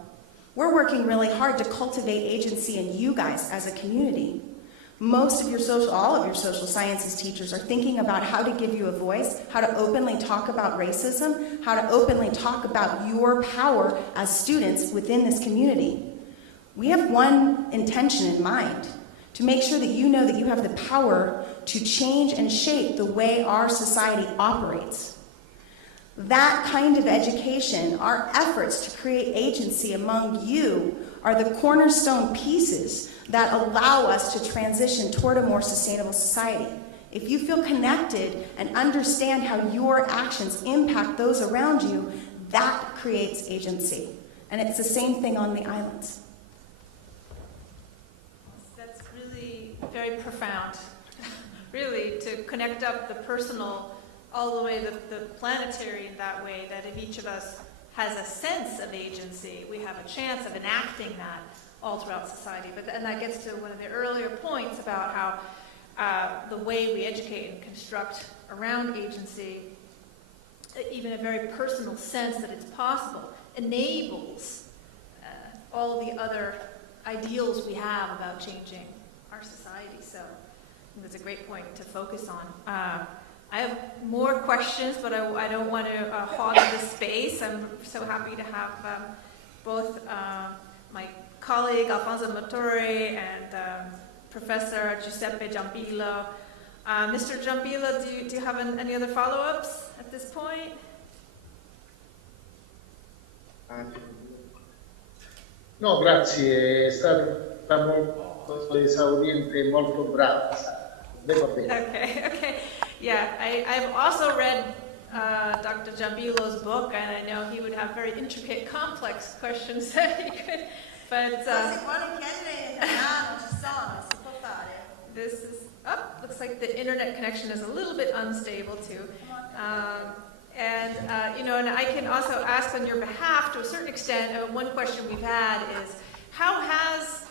We're working really hard to cultivate agency in you guys as a community. All of your social sciences teachers are thinking about how to give you a voice, how to openly talk about racism, how to openly talk about your power as students within this community. We have one intention in mind, to make sure that you know that you have the power to change and shape the way our society operates. That kind of education, our efforts to create agency among you, are the cornerstone pieces that allow us to transition toward a more sustainable society. If you feel connected and understand how your actions impact those around you, that creates agency. And it's the same thing on the islands. That's really very profound, really, to connect up the personal all the way to the planetary in that way, that if each of us has a sense of agency, we have a chance of enacting that all throughout society. And that gets to one of the earlier points about how the way we educate and construct around agency, even a very personal sense that it's possible, enables all of the other ideals we have about changing our society. So I think that's a great point to focus on. I have more questions, but I don't want to hog the space. I'm so happy to have both my colleague Alfonso Mottori and Professor Giuseppe Giambilo. Mr. Giambilo, do you have any other follow-ups at this point? No, grazie, è stata molto esauriente e molto brava. Okay. Yeah, I've also read Dr. Giambilo's book, and I know he would have very intricate, complex questions that he could, but this is, looks like the internet connection is a little bit unstable too. And I can also ask on your behalf to a certain extent, one question we've had is, how has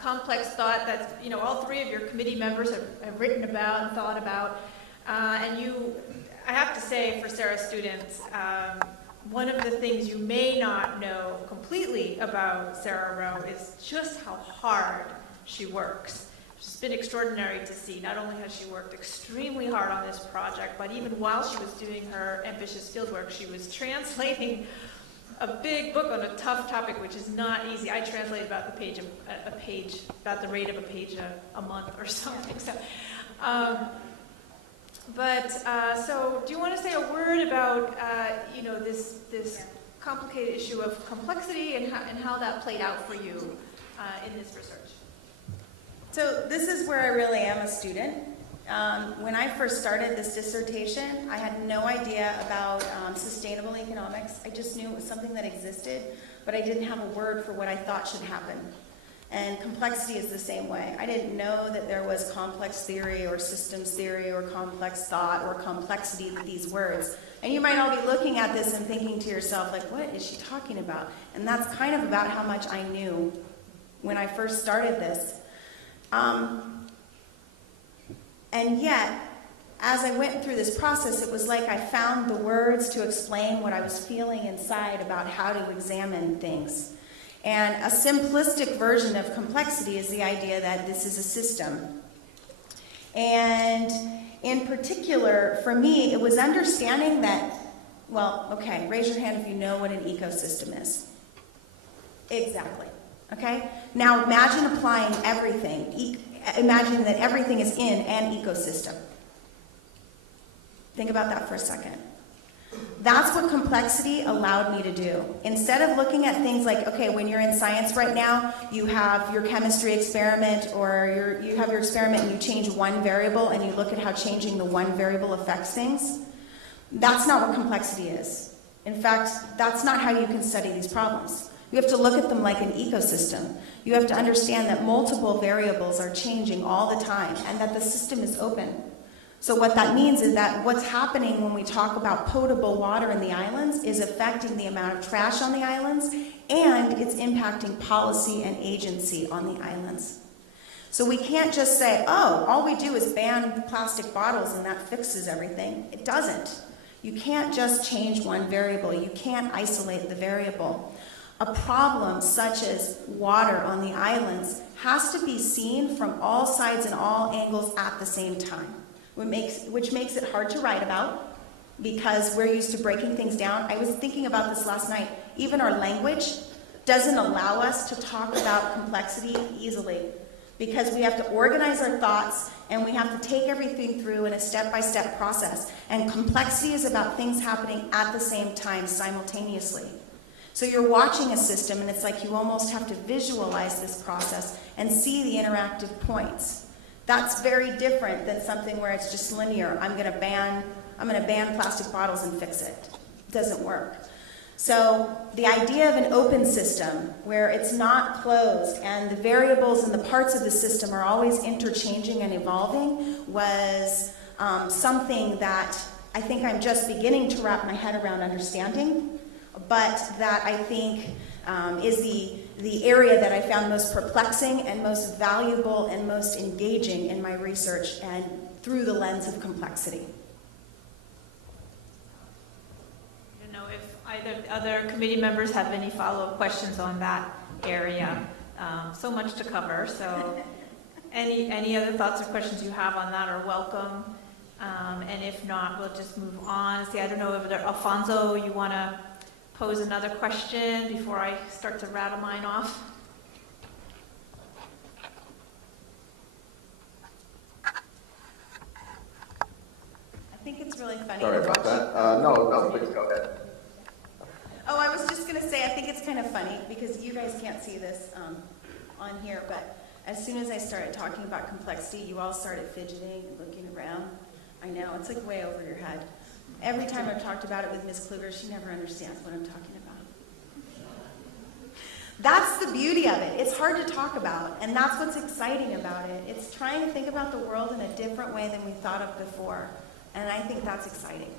complex thought that, all three of your committee members have written about and thought about, I have to say for Sarah students, one of the things you may not know completely about Sarah Rowe is just how hard she works. It's been extraordinary to see. Not only has she worked extremely hard on this project, but even while she was doing her ambitious fieldwork, she was translating a big book on a tough topic, which is not easy. I translated about about the rate of a page a month or something. So, so do you want to say a word about this complicated issue of complexity and how that played out for you in this research? So this is where I really am a student. When I first started this dissertation, I had no idea about sustainable economics. I just knew it was something that existed, but I didn't have a word for what I thought should happen. And complexity is the same way. I didn't know that there was complex theory or systems theory or complex thought or complexity to these words. And you might all be looking at this and thinking to yourself, like, what is she talking about? And that's kind of about how much I knew when I first started this. And yet, as I went through this process, it was like I found the words to explain what I was feeling inside about how to examine things. And a simplistic version of complexity is the idea that this is a system. And in particular, for me, it was understanding that Well, okay, raise your hand if you know what an ecosystem is. Exactly, okay? Now imagine applying everything. Imagine that everything is in an ecosystem. Think about that for a second. That's what complexity allowed me to do. Instead of looking at things like, okay, when you're in science right now, you have your chemistry experiment or you have your experiment and you change one variable and you look at how changing the one variable affects things. That's not what complexity is. In fact, that's not how you can study these problems. You have to look at them like an ecosystem. You have to understand that multiple variables are changing all the time and that the system is open. So what that means is that what's happening when we talk about potable water in the islands is affecting the amount of trash on the islands, and it's impacting policy and agency on the islands. So we can't just say, oh, all we do is ban plastic bottles and that fixes everything. It doesn't. You can't just change one variable. You can't isolate the variable. A problem such as water on the islands has to be seen from all sides and all angles at the same time. Which makes it hard to write about because we're used to breaking things down. I was thinking about this last night. Even our language doesn't allow us to talk about complexity easily because we have to organize our thoughts and we have to take everything through in a step-by-step process. And complexity is about things happening at the same time, simultaneously. So you're watching a system and it's like you almost have to visualize this process and see the interactive points. That's very different than something where it's just linear. I'm going to ban plastic bottles and fix it. It doesn't work. So the idea of an open system where it's not closed and the variables and the parts of the system are always interchanging and evolving was something that I think I'm just beginning to wrap my head around understanding, but that I think is the area that I found most perplexing and most valuable and most engaging in my research and through the lens of complexity. I don't know if either other committee members have any follow-up questions on that area. So much to cover, so any other thoughts or questions you have on that are welcome. And if not, we'll just move on. See, I don't know if there, Alfonso, you want to pose another question before I start to rattle mine off? I think it's really funny Sorry to about watch. that. No, please go ahead. Oh, I was just going to say, I think it's kind of funny because you guys can't see this on here, but as soon as I started talking about complexity, you all started fidgeting and looking around. I know, it's like way over your head. Every time I've talked about it with Ms. Kluger, she never understands what I'm talking about. That's the beauty of it. It's hard to talk about, and that's what's exciting about it. It's trying to think about the world in a different way than we thought of before, and I think that's exciting.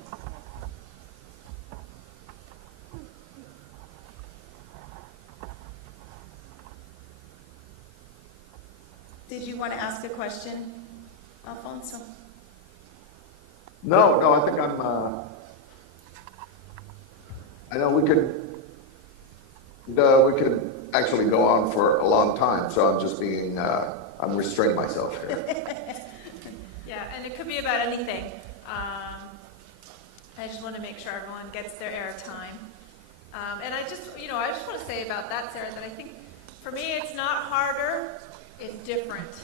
Did you want to ask a question, Alfonso? No, I think I know we could actually go on for a long time, so I'm just being, I'm restraining myself here. Yeah, and it could be about anything. I just want to make sure everyone gets their airtime. And I just want to say about that, Sarah, that I think for me it's not harder, it's different.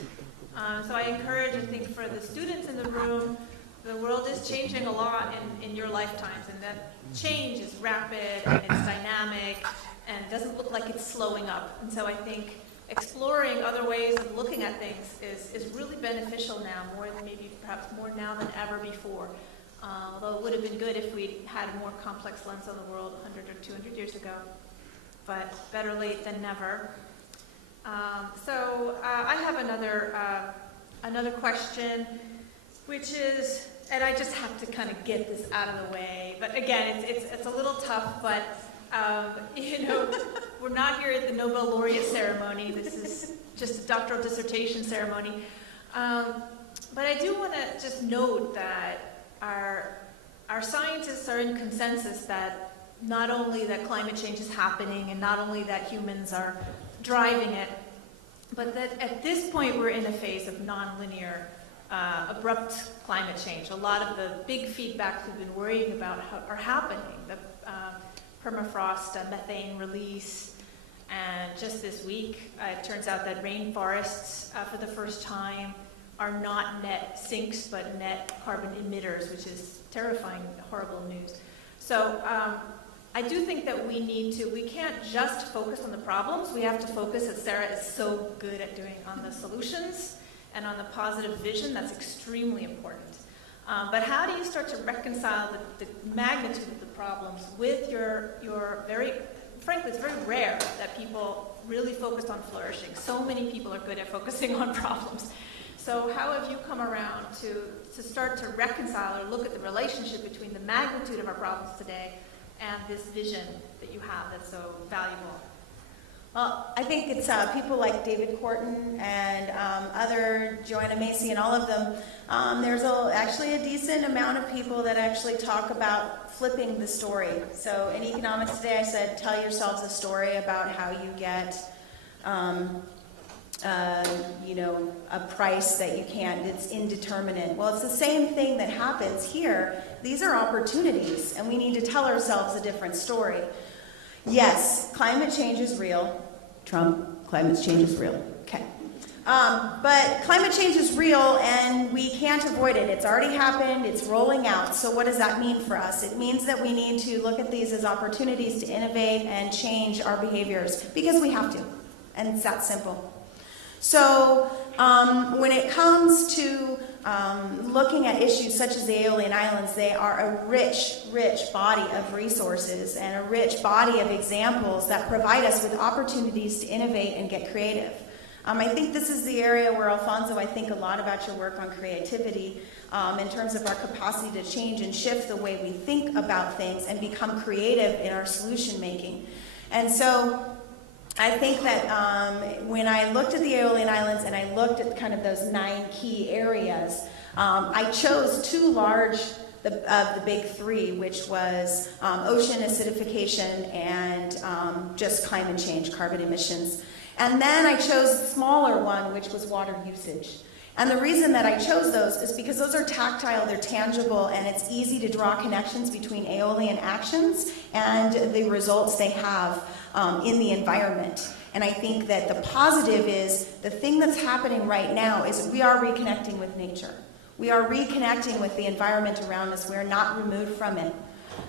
So I encourage, I think, for the students in the room, the world is changing a lot in your lifetimes, and that change is rapid and it's dynamic and doesn't look like it's slowing up. And so I think exploring other ways of looking at things is really beneficial now, perhaps more now than ever before. Although it would have been good if we had a more complex lens on the world 100 or 200 years ago. But better late than never. So I have another question, which is, and I just have to kind of get this out of the way. But again, it's a little tough, but we're not here at the Nobel laureate ceremony. This is just a doctoral dissertation ceremony. But I do want to just note that our scientists are in consensus that not only that climate change is happening and not only that humans are driving it, but that at this point we're in a phase of nonlinear abrupt climate change. A lot of the big feedback we've been worrying about are happening. The permafrost, methane release, and just this week, it turns out that rainforests, for the first time, are not net sinks, but net carbon emitters, which is terrifying, horrible news. So I do think that we can't just focus on the problems. We have to focus, as Sarah is so good at doing, on the solutions and on the positive vision. That's extremely important. But how do you start to reconcile the magnitude of the problems with your very, frankly, it's very rare that people really focus on flourishing. So many people are good at focusing on problems. So how have you come around to start to reconcile or look at the relationship between the magnitude of our problems today and this vision that you have that's so valuable? Well, I think it's people like David Korten and other Joanna Macy and all of them. There's actually a decent amount of people that actually talk about flipping the story. So in economics today, I said, tell yourselves a story about how you get, a price that you can't, it's indeterminate. Well, it's the same thing that happens here. These are opportunities, and we need to tell ourselves a different story. Yes, climate change is real. Trump, climate change is real. Okay. But climate change is real, and we can't avoid it. It's already happened. It's rolling out. So what does that mean for us? It means that we need to look at these as opportunities to innovate and change our behaviors, because we have to. And it's that simple. So when it comes to looking at issues such as the Aeolian Islands, they are a rich, rich body of resources and a rich body of examples that provide us with opportunities to innovate and get creative. I think this is the area where, Alfonso, I think a lot about your work on creativity in terms of our capacity to change and shift the way we think about things and become creative in our solution making. And so I think that when I looked at the Aeolian Islands and I looked at kind of those 9 key areas, I chose 2 large of the big 3, which was ocean acidification and just climate change, carbon emissions. And then I chose a smaller one, which was water usage. And the reason that I chose those is because those are tactile, they're tangible, and it's easy to draw connections between Aeolian actions and the results they have in the environment. And I think that the positive is the thing that's happening right now is we are reconnecting with nature. We are reconnecting with the environment around us. We're not removed from it.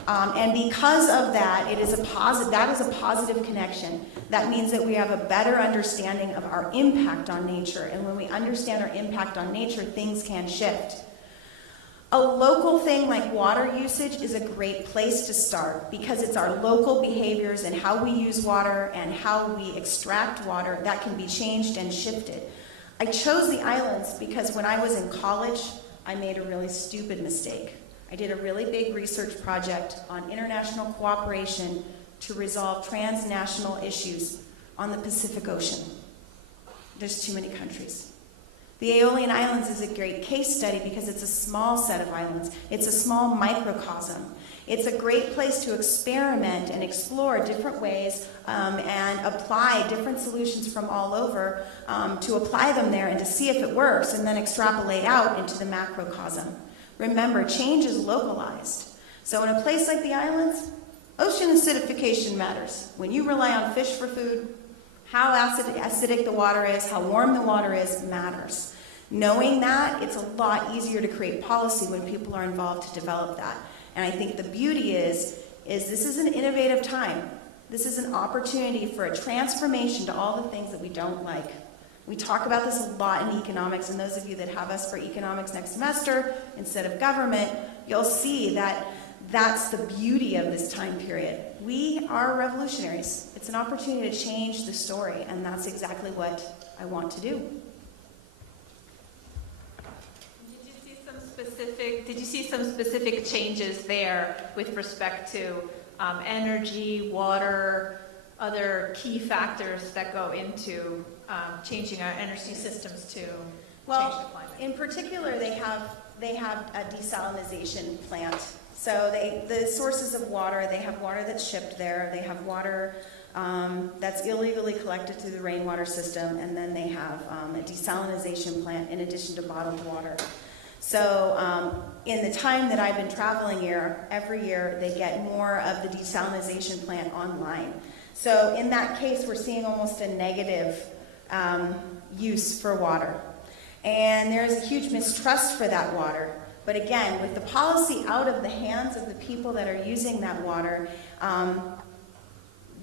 And because of that, that is a positive connection. That means that we have a better understanding of our impact on nature. And when we understand our impact on nature, things can shift. A local thing like water usage is a great place to start because it's our local behaviors and how we use water and how we extract water that can be changed and shifted. I chose the islands because when I was in college, I made a really stupid mistake. I did a really big research project on international cooperation to resolve transnational issues on the Pacific Ocean. There's too many countries. The Aeolian Islands is a great case study because it's a small set of islands. It's a small microcosm. It's a great place to experiment and explore different ways and apply different solutions from all over to apply them there and to see if it works and then extrapolate out into the macrocosm. Remember, change is localized. So in a place like the islands, ocean acidification matters. When you rely on fish for food, how acidic the water is, how warm the water is, matters. Knowing that, it's a lot easier to create policy when people are involved to develop that. And I think the beauty is this is an innovative time. This is an opportunity for a transformation to all the things that we don't like. We talk about this a lot in economics, and those of you that have us for economics next semester instead of government, you'll see that that's the beauty of this time period. We are revolutionaries. It's an opportunity to change the story, and that's exactly what I want to do. Did you see some specific changes there with respect to energy, water, other key factors that go into changing our energy systems to change the climate? In particular, they have a desalination plant. So the sources of water, they have water that's shipped there. They have water that's illegally collected through the rainwater system, and then they have a desalination plant in addition to bottled water. So in the time that I've been traveling here, every year they get more of the desalination plant online. So in that case, we're seeing almost a negative use for water. And there is a huge mistrust for that water. But again, with the policy out of the hands of the people that are using that water,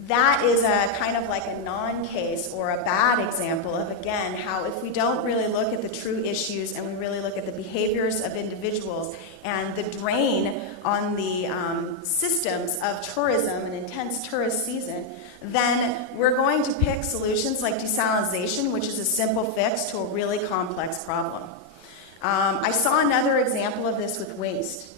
that is a kind of like a non-case or a bad example of, again, how if we don't really look at the true issues and we really look at the behaviors of individuals and the drain on the systems of tourism, an intense tourist season, then we're going to pick solutions like desalination, which is a simple fix to a really complex problem. I saw another example of this with waste.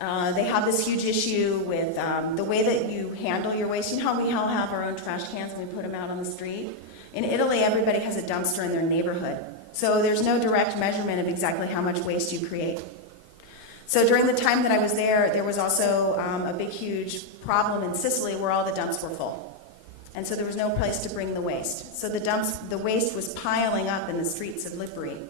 They have this huge issue with the way that you handle your waste. You know how we all have our own trash cans and we put them out on the street? In Italy, everybody has a dumpster in their neighborhood. So there's no direct measurement of exactly how much waste you create. So during the time that I was there, there was also a big, huge problem in Sicily where all the dumps were full. And so there was no place to bring the waste. So the waste was piling up in the streets of Lipari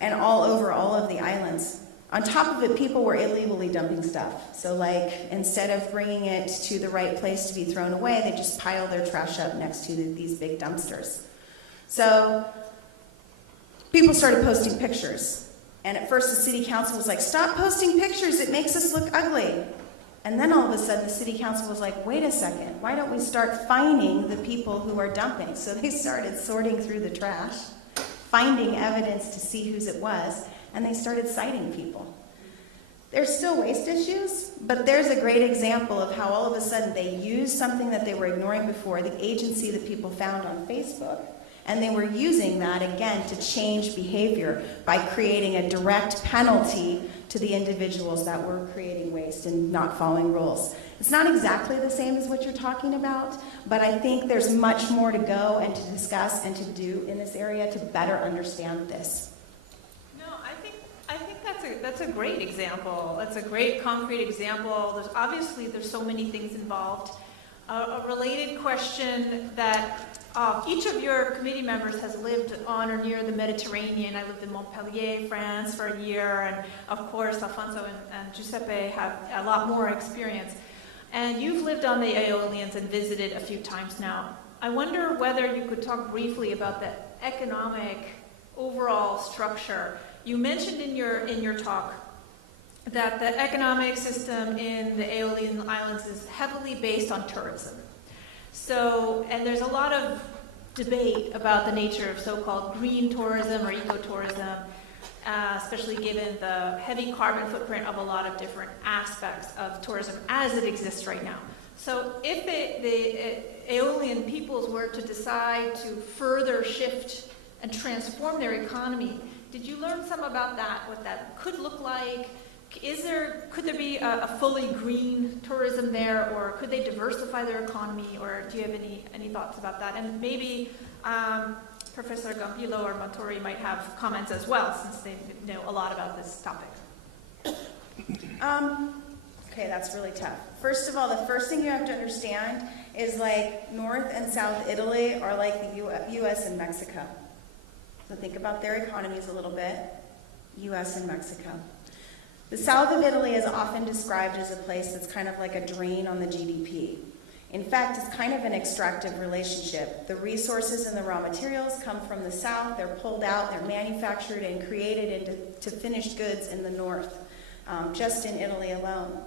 and all over all of the islands. On top of it, people were illegally dumping stuff. So like, instead of bringing it to the right place to be thrown away, they just pile their trash up next to these big dumpsters. So people started posting pictures. And at first the city council was like, stop posting pictures, it makes us look ugly. And then all of a sudden the city council was like, wait a second, why don't we start fining the people who are dumping? So they started sorting through the trash, finding evidence to see whose it was, and they started citing people. There's still waste issues, but there's a great example of how all of a sudden they used something that they were ignoring before, the agency that people found on Facebook, and they were using that again to change behavior by creating a direct penalty to the individuals that were creating waste and not following rules. It's not exactly the same as what you're talking about, but I think there's much more to go and to discuss and to do in this area to better understand this. I think that's a great example. That's a great concrete example. There's so many things involved. A related question that each of your committee members has lived on or near the Mediterranean. I lived in Montpellier, France for a year, and of course Alfonso and Giuseppe have a lot more experience. And you've lived on the Aeolians and visited a few times now. I wonder whether you could talk briefly about the economic overall structure. You mentioned in your talk that the economic system in the Aeolian Islands is heavily based on tourism. So, and there's a lot of debate about the nature of so-called green tourism or ecotourism, especially given the heavy carbon footprint of a lot of different aspects of tourism as it exists right now. So if the Aeolian peoples were to decide to further shift and transform their economy, did you learn some about that, what that could look like? Could there be a fully green tourism there, or could they diversify their economy, or do you have any thoughts about that? And maybe Professor Gampilo or Montori might have comments as well, since they know a lot about this topic. Okay, that's really tough. First of all, the first thing you have to understand is like North and South Italy are like the U.S. and Mexico. So think about their economies a little bit, U.S. and Mexico. The south of Italy is often described as a place that's kind of like a drain on the GDP. In fact, it's kind of an extractive relationship. The resources and the raw materials come from the south, they're pulled out, they're manufactured and created into finished goods in the north, just in Italy alone.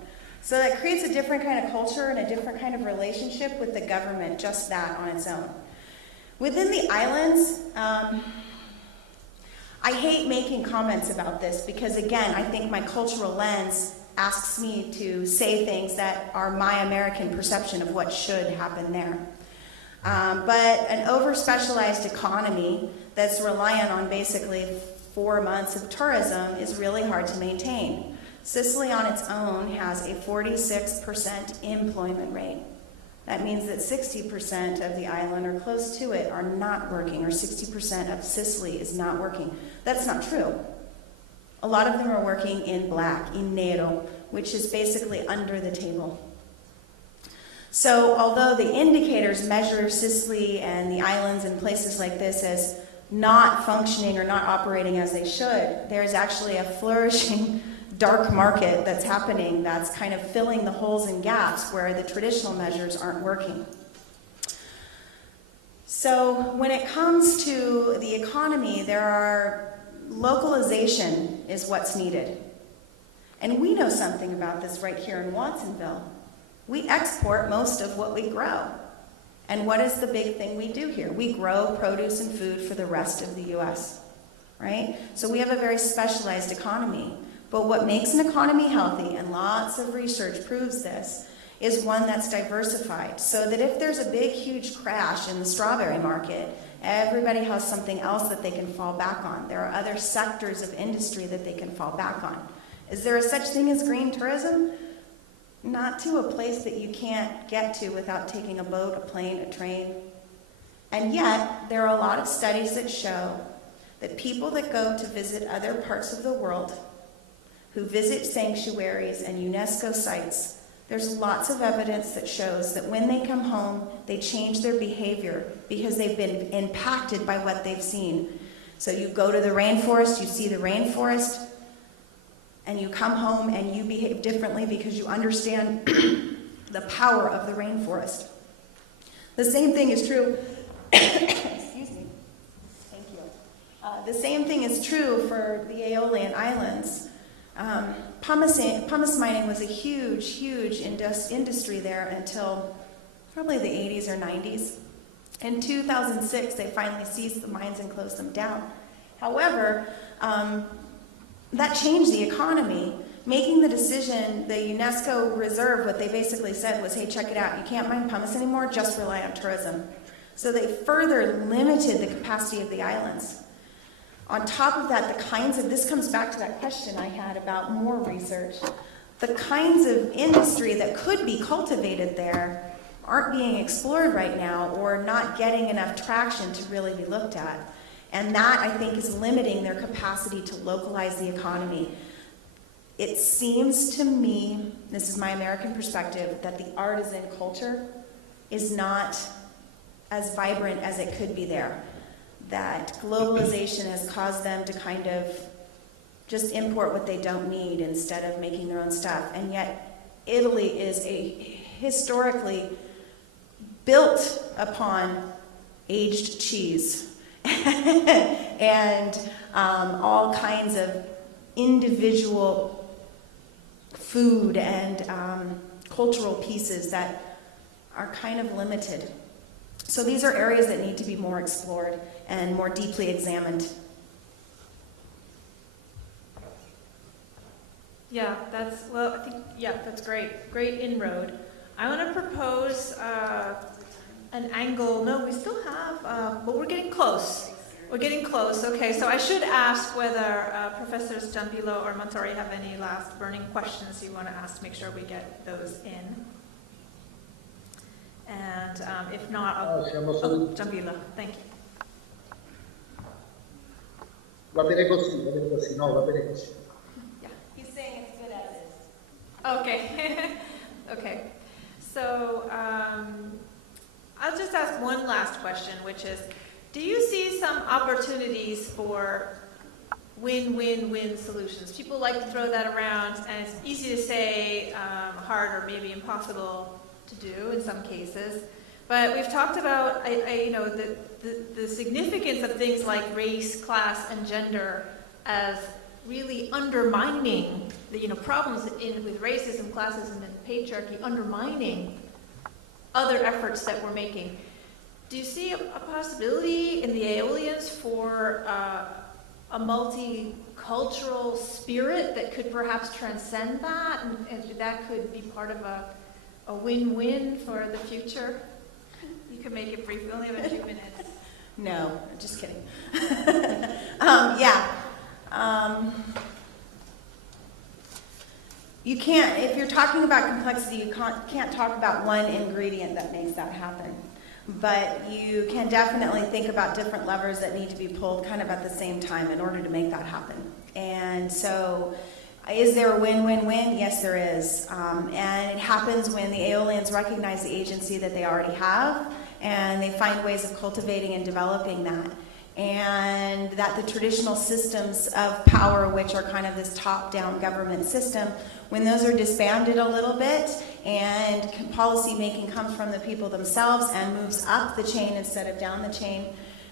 So that creates a different kind of culture and a different kind of relationship with the government, just that on its own. Within the islands, I hate making comments about this because, again, I think my cultural lens asks me to say things that are my American perception of what should happen there. But an over-specialized economy that's reliant on basically 4 months of tourism is really hard to maintain. Sicily on its own has a 46% employment rate. That means that 60% of the island or close to it are not working, or 60% of Sicily is not working. That's not true. A lot of them are working in black, in nero, which is basically under the table. So although the indicators measure Sicily and the islands and places like this as not functioning or not operating as they should, there's actually a flourishing dark market that's happening that's kind of filling the holes and gaps where the traditional measures aren't working. So when it comes to the economy, localization is what's needed. And we know something about this right here in Watsonville. We export most of what we grow. And what is the big thing we do here? We grow produce and food for the rest of the US, right? So we have a very specialized economy. But what makes an economy healthy, and lots of research proves this, is one that's diversified. So that if there's a big, huge crash in the strawberry market, everybody has something else that they can fall back on. There are other sectors of industry that they can fall back on. Is there a such thing as green tourism? Not to a place that you can't get to without taking a boat, a plane, a train. And yet, there are a lot of studies that show that people that go to visit other parts of the world, who visit sanctuaries and UNESCO sites, there's lots of evidence that shows that when they come home, they change their behavior because they've been impacted by what they've seen. So you go to the rainforest, you see the rainforest, and you come home and you behave differently because you understand the power of the rainforest. The same thing is true, excuse me, thank you. The same thing is true for the Aeolian Islands. Pumice mining was a huge, huge industry there until probably the 80s or 90s. In 2006, they finally seized the mines and closed them down. However, that changed the economy. Making the decision, the UNESCO reserve, what they basically said was, hey, check it out, you can't mine pumice anymore, just rely on tourism. So they further limited the capacity of the islands. On top of that, this comes back to that question I had about more research. The kinds of industry that could be cultivated there aren't being explored right now or not getting enough traction to really be looked at. And that, I think, is limiting their capacity to localize the economy. It seems to me, this is my American perspective, that the artisan culture is not as vibrant as it could be there. That globalization has caused them to kind of just import what they don't need instead of making their own stuff. And yet, Italy is historically built upon aged cheese and all kinds of individual food and cultural pieces that are kind of limited. So these are areas that need to be more explored and more deeply examined. That's great. Great inroad. I want to propose an angle. No, we still have, but we're getting close. We're getting close. Okay, so I should ask whether Professors Giambilo or Montori have any last burning questions you want to ask to make sure we get those in. And if not, Giambilo, thank you. Va bene così, no, va bene così. Yeah. He's saying it's good as is. Okay. Okay. So I'll just ask one last question, which is, do you see some opportunities for win-win-win solutions? People like to throw that around, and it's easy to say, hard or maybe impossible to do in some cases. But we've talked about, the significance of things like race, class, and gender as really undermining the problems with racism, classism, and patriarchy, undermining other efforts that we're making. Do you see a possibility in the Aeolians for a multicultural spirit that could perhaps transcend that, and that could be part of a win-win for the future? You can make it brief. We only have a few minutes. No, just kidding. You can't, if you're talking about complexity, you can't talk about one ingredient that makes that happen. But you can definitely think about different levers that need to be pulled kind of at the same time in order to make that happen. And so Is there a win-win-win? Yes, there is. And it happens when the Aeolians recognize the agency that they already have, and they find ways of cultivating and developing that. And that the traditional systems of power, which are kind of this top-down government system, when those are disbanded a little bit and policy making comes from the people themselves and moves up the chain instead of down the chain,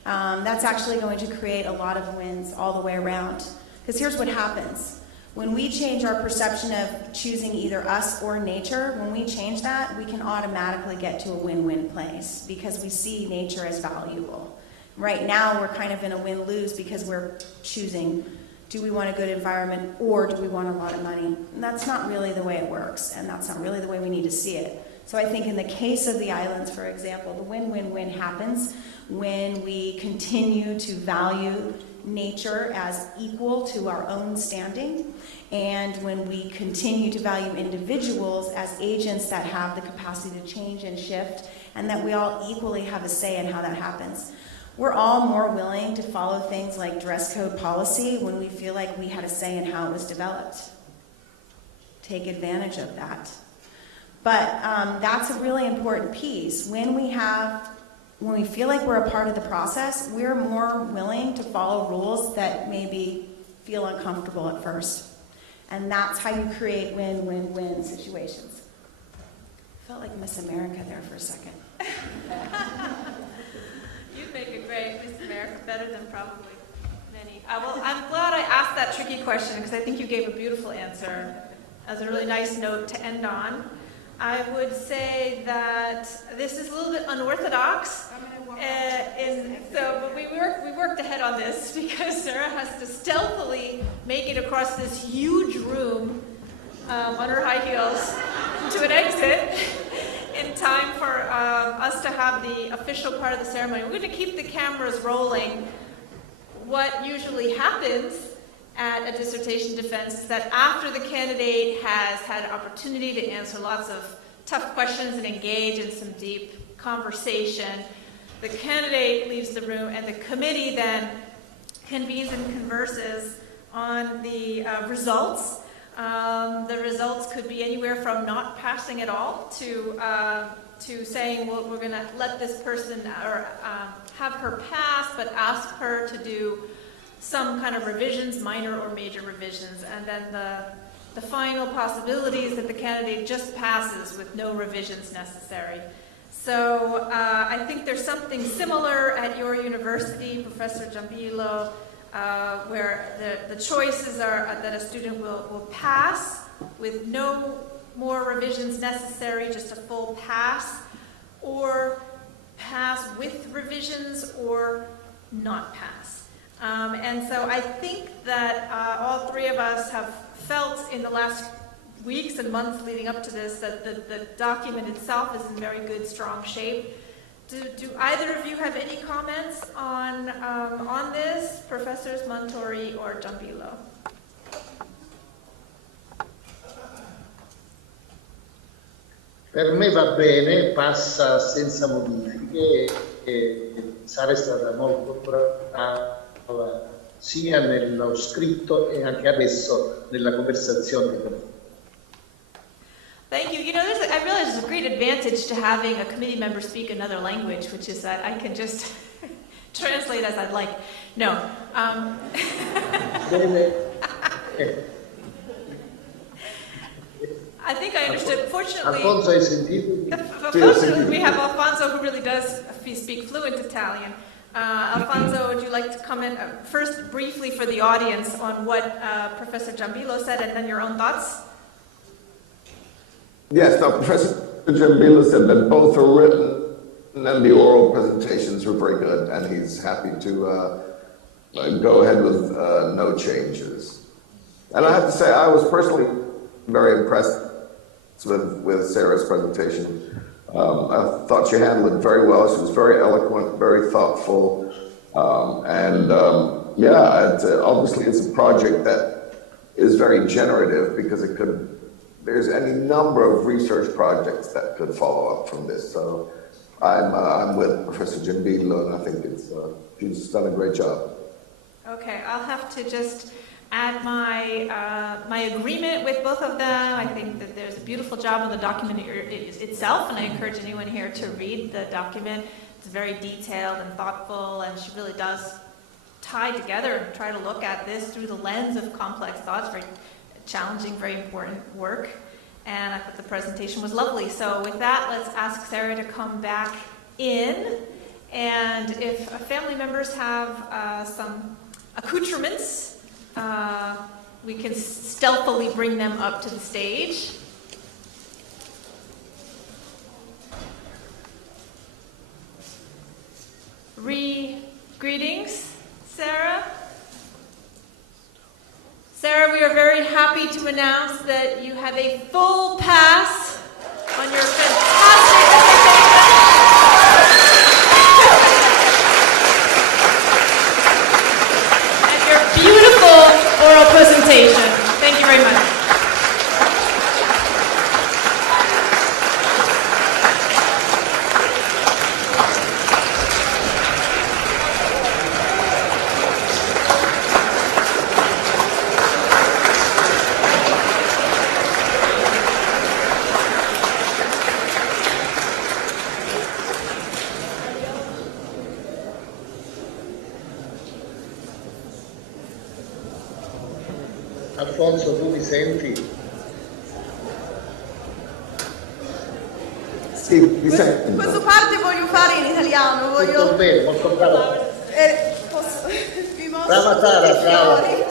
that's actually going to create a lot of wins all the way around. Because here's what happens. When we change our perception of choosing either us or nature, when we change that, we can automatically get to a win-win place because we see nature as valuable. Right now, we're kind of in a win-lose because we're choosing, do we want a good environment or do we want a lot of money? And that's not really the way it works, and that's not really the way we need to see it. So I think in the case of the islands, for example, the win-win-win happens when we continue to value nature as equal to our own standing, and when we continue to value individuals as agents that have the capacity to change and shift, and that we all equally have a say in how that happens. We're all more willing to follow things like dress code policy when we feel like we had a say in how it was developed. Take advantage of that. But that's a really important piece. When we feel like we're a part of the process, we're more willing to follow rules that maybe feel uncomfortable at first. And that's how you create win-win-win situations. Felt like Miss America there for a second. You'd make a great Miss America, better than probably many. Well, I'm glad I asked that tricky question because I think you gave a beautiful answer as a really nice note to end on. I would say that this is a little bit unorthodox, but we worked ahead on this because Sarah has to stealthily make it across this huge room on her high heels to an exit in time for us to have the official part of the ceremony. We're going to keep the cameras rolling. What usually happens at a dissertation defense is that after the candidate has had an opportunity to answer lots of tough questions and engage in some deep conversation, the candidate leaves the room and the committee then convenes and converses on the results. The results could be anywhere from not passing at all to saying, well, we're going to let this person or have her pass, but ask her to do some kind of revisions, minor or major revisions, and then the final possibility is that the candidate just passes with no revisions necessary. So I think there's something similar at your university, Professor Giambilo, where the choices are that a student will pass with no more revisions necessary, just a full pass, or pass with revisions, or not pass. And so I think that all three of us have felt in the last weeks and months leading up to this that the document itself is in very good, strong shape. Do either of you have any comments on this, Professors Montori or Giambilo? Per me va bene, passa senza modifiche e Sara è stata molto brava sia nello scritto e anche adesso nella conversazione con me. Thank you. You know, I realize there's a great advantage to having a committee member speak another language, which is that I can just translate as I'd like. No. I think I understood. Fortunately, Alfonso, hai sentito? Fortunately, we have Alfonso who really does speak fluent Italian. Alfonso, would you like to comment first briefly for the audience on what Professor Giambilo said and then your own thoughts? Yes, no, Professor Giambilo said that both are written and the oral presentations were very good, and he's happy to go ahead with no changes. And I have to say, I was personally very impressed with Sarah's presentation. I thought she handled it very well. She was very eloquent, very thoughtful, obviously it's a project that is very generative because there's any number of research projects that could follow up from this. So I'm with Professor Giambilo, and I think she's done a great job. Okay, I'll have to just add my agreement with both of them. I think that there's a beautiful job on the document itself, and I encourage anyone here to read the document. It's very detailed and thoughtful, and she really does tie together and try to look at this through the lens of complex thoughts. Very challenging, very important work, and I thought the presentation was lovely. So with that, let's ask Sarah to come back in, and if family members have some accoutrements, we can stealthily bring them up to the stage. Greetings, Sarah. Sarah, we are very happy to announce that you have a full pass on your fantastic and your beautiful oral presentation. Thank you very much. Alfonso, tu mi senti? Sì, mi sento. Questa parte voglio fare in italiano, Molto voglio... bene, molto bravo. vi mostro Brava Sara, tutti i brava. fiori.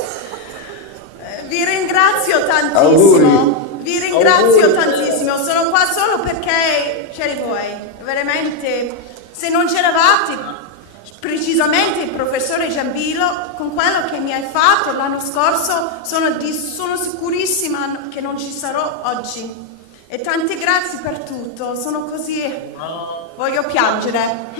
Vi ringrazio tantissimo. Auguri. Vi ringrazio Auguri. tantissimo. Sono qua solo perché c'eri voi. Veramente, se non c'eravate, precisamente il professore Giambilo, con quello che mi hai fatto l'anno scorso, sono sicurissima che non ci sarò oggi. E tante grazie per tutto, sono così, voglio piangere.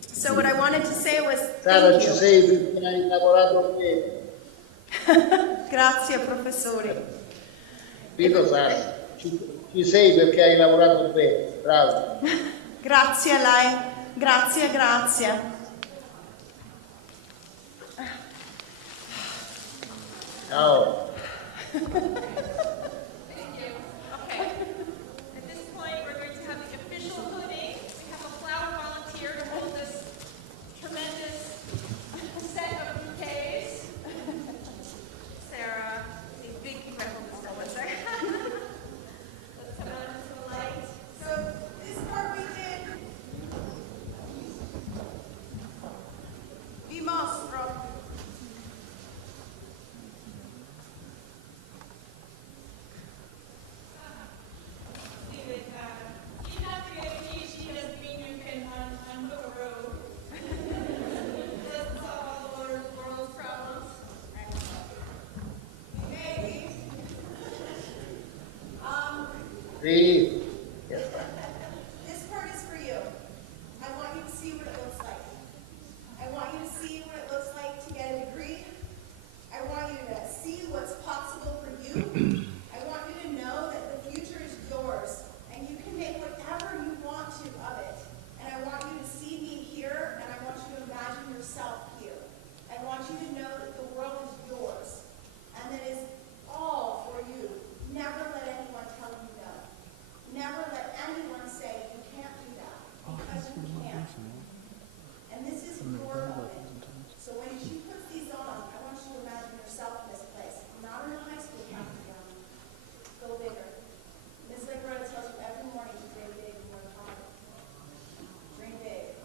So what I wanted to say was Sara, thank ci you. sei perché hai lavorato bene. Grazie professore. Dico Sara, ci sei perché hai lavorato bene, bravo. Grazie a lei, grazie. Ciao. Okay. At this point, we're going to have the official hooding. We have a flower volunteer to hold this tremendous set of bouquets. Sarah, a big congratulations. One second. Let's come on to the light. So this part we did. Vi mostro. Sì. This part is for you. I want you to see what it looks like. I want you to see what it looks like to get a degree. I want you to see what's possible for you. I want you to know that the future is yours and you can make whatever you want to of it. And I want you to see me here and I want you to imagine yourself here. I want you to know that the world is yours and that it's all for you. Never let anyone tell you no. Never let anyone say you can't do that, because you can. And this is your moment. So when she puts these on, I want you to imagine yourself in this place. Not in a high school campground. Go bigger. Ms. Liberata tells you every morning to dream big and work hard. Dream big.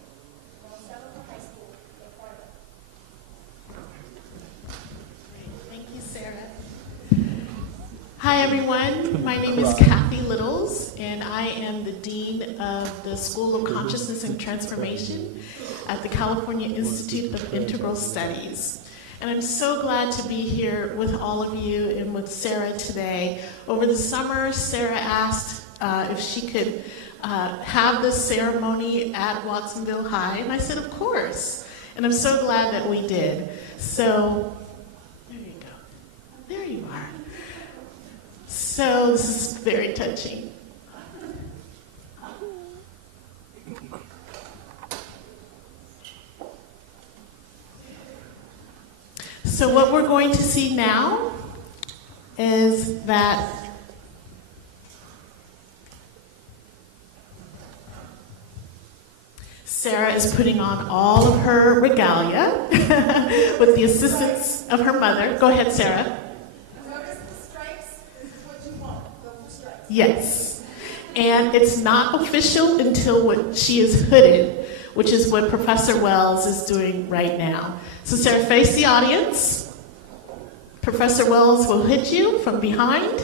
Don't settle for high school. Go farther. Thank you, Sarah. Hi, everyone. My name is Kathy Littles, and I am the Dean of the School of Consciousness and Transformation at the California Institute of Integral Studies. And I'm so glad to be here with all of you and with Sarah today. Over the summer, Sarah asked if she could have this ceremony at Watsonville High, and I said, of course. And I'm so glad that we did. So, there you go. There you are. So this is very touching. So what we're going to see now is that Sarah is putting on all of her regalia with the assistance of her mother. Go ahead, Sarah. Notice the stripes. This is what you want. Go for stripes. Yes. And it's not official until what she is hooded, which is what Professor Wells is doing right now. So Sarah, face the audience. Professor Wells will hit you from behind.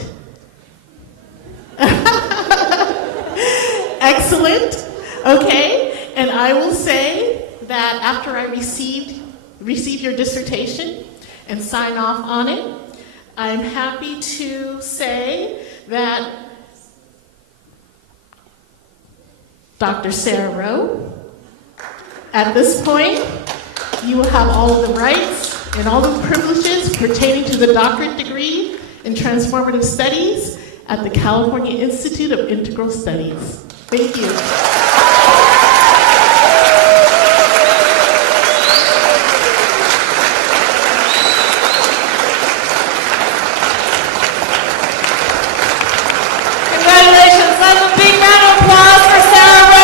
Excellent. Okay. And I will say that after I receive your dissertation and sign off on it, I'm happy to say that Dr. Sarah Rowe, at this point, you will have all of the rights and all the privileges pertaining to the doctorate degree in transformative studies at the California Institute of Integral Studies. Thank you. Congratulations. Let's have a big round of applause for Sarah Rowe.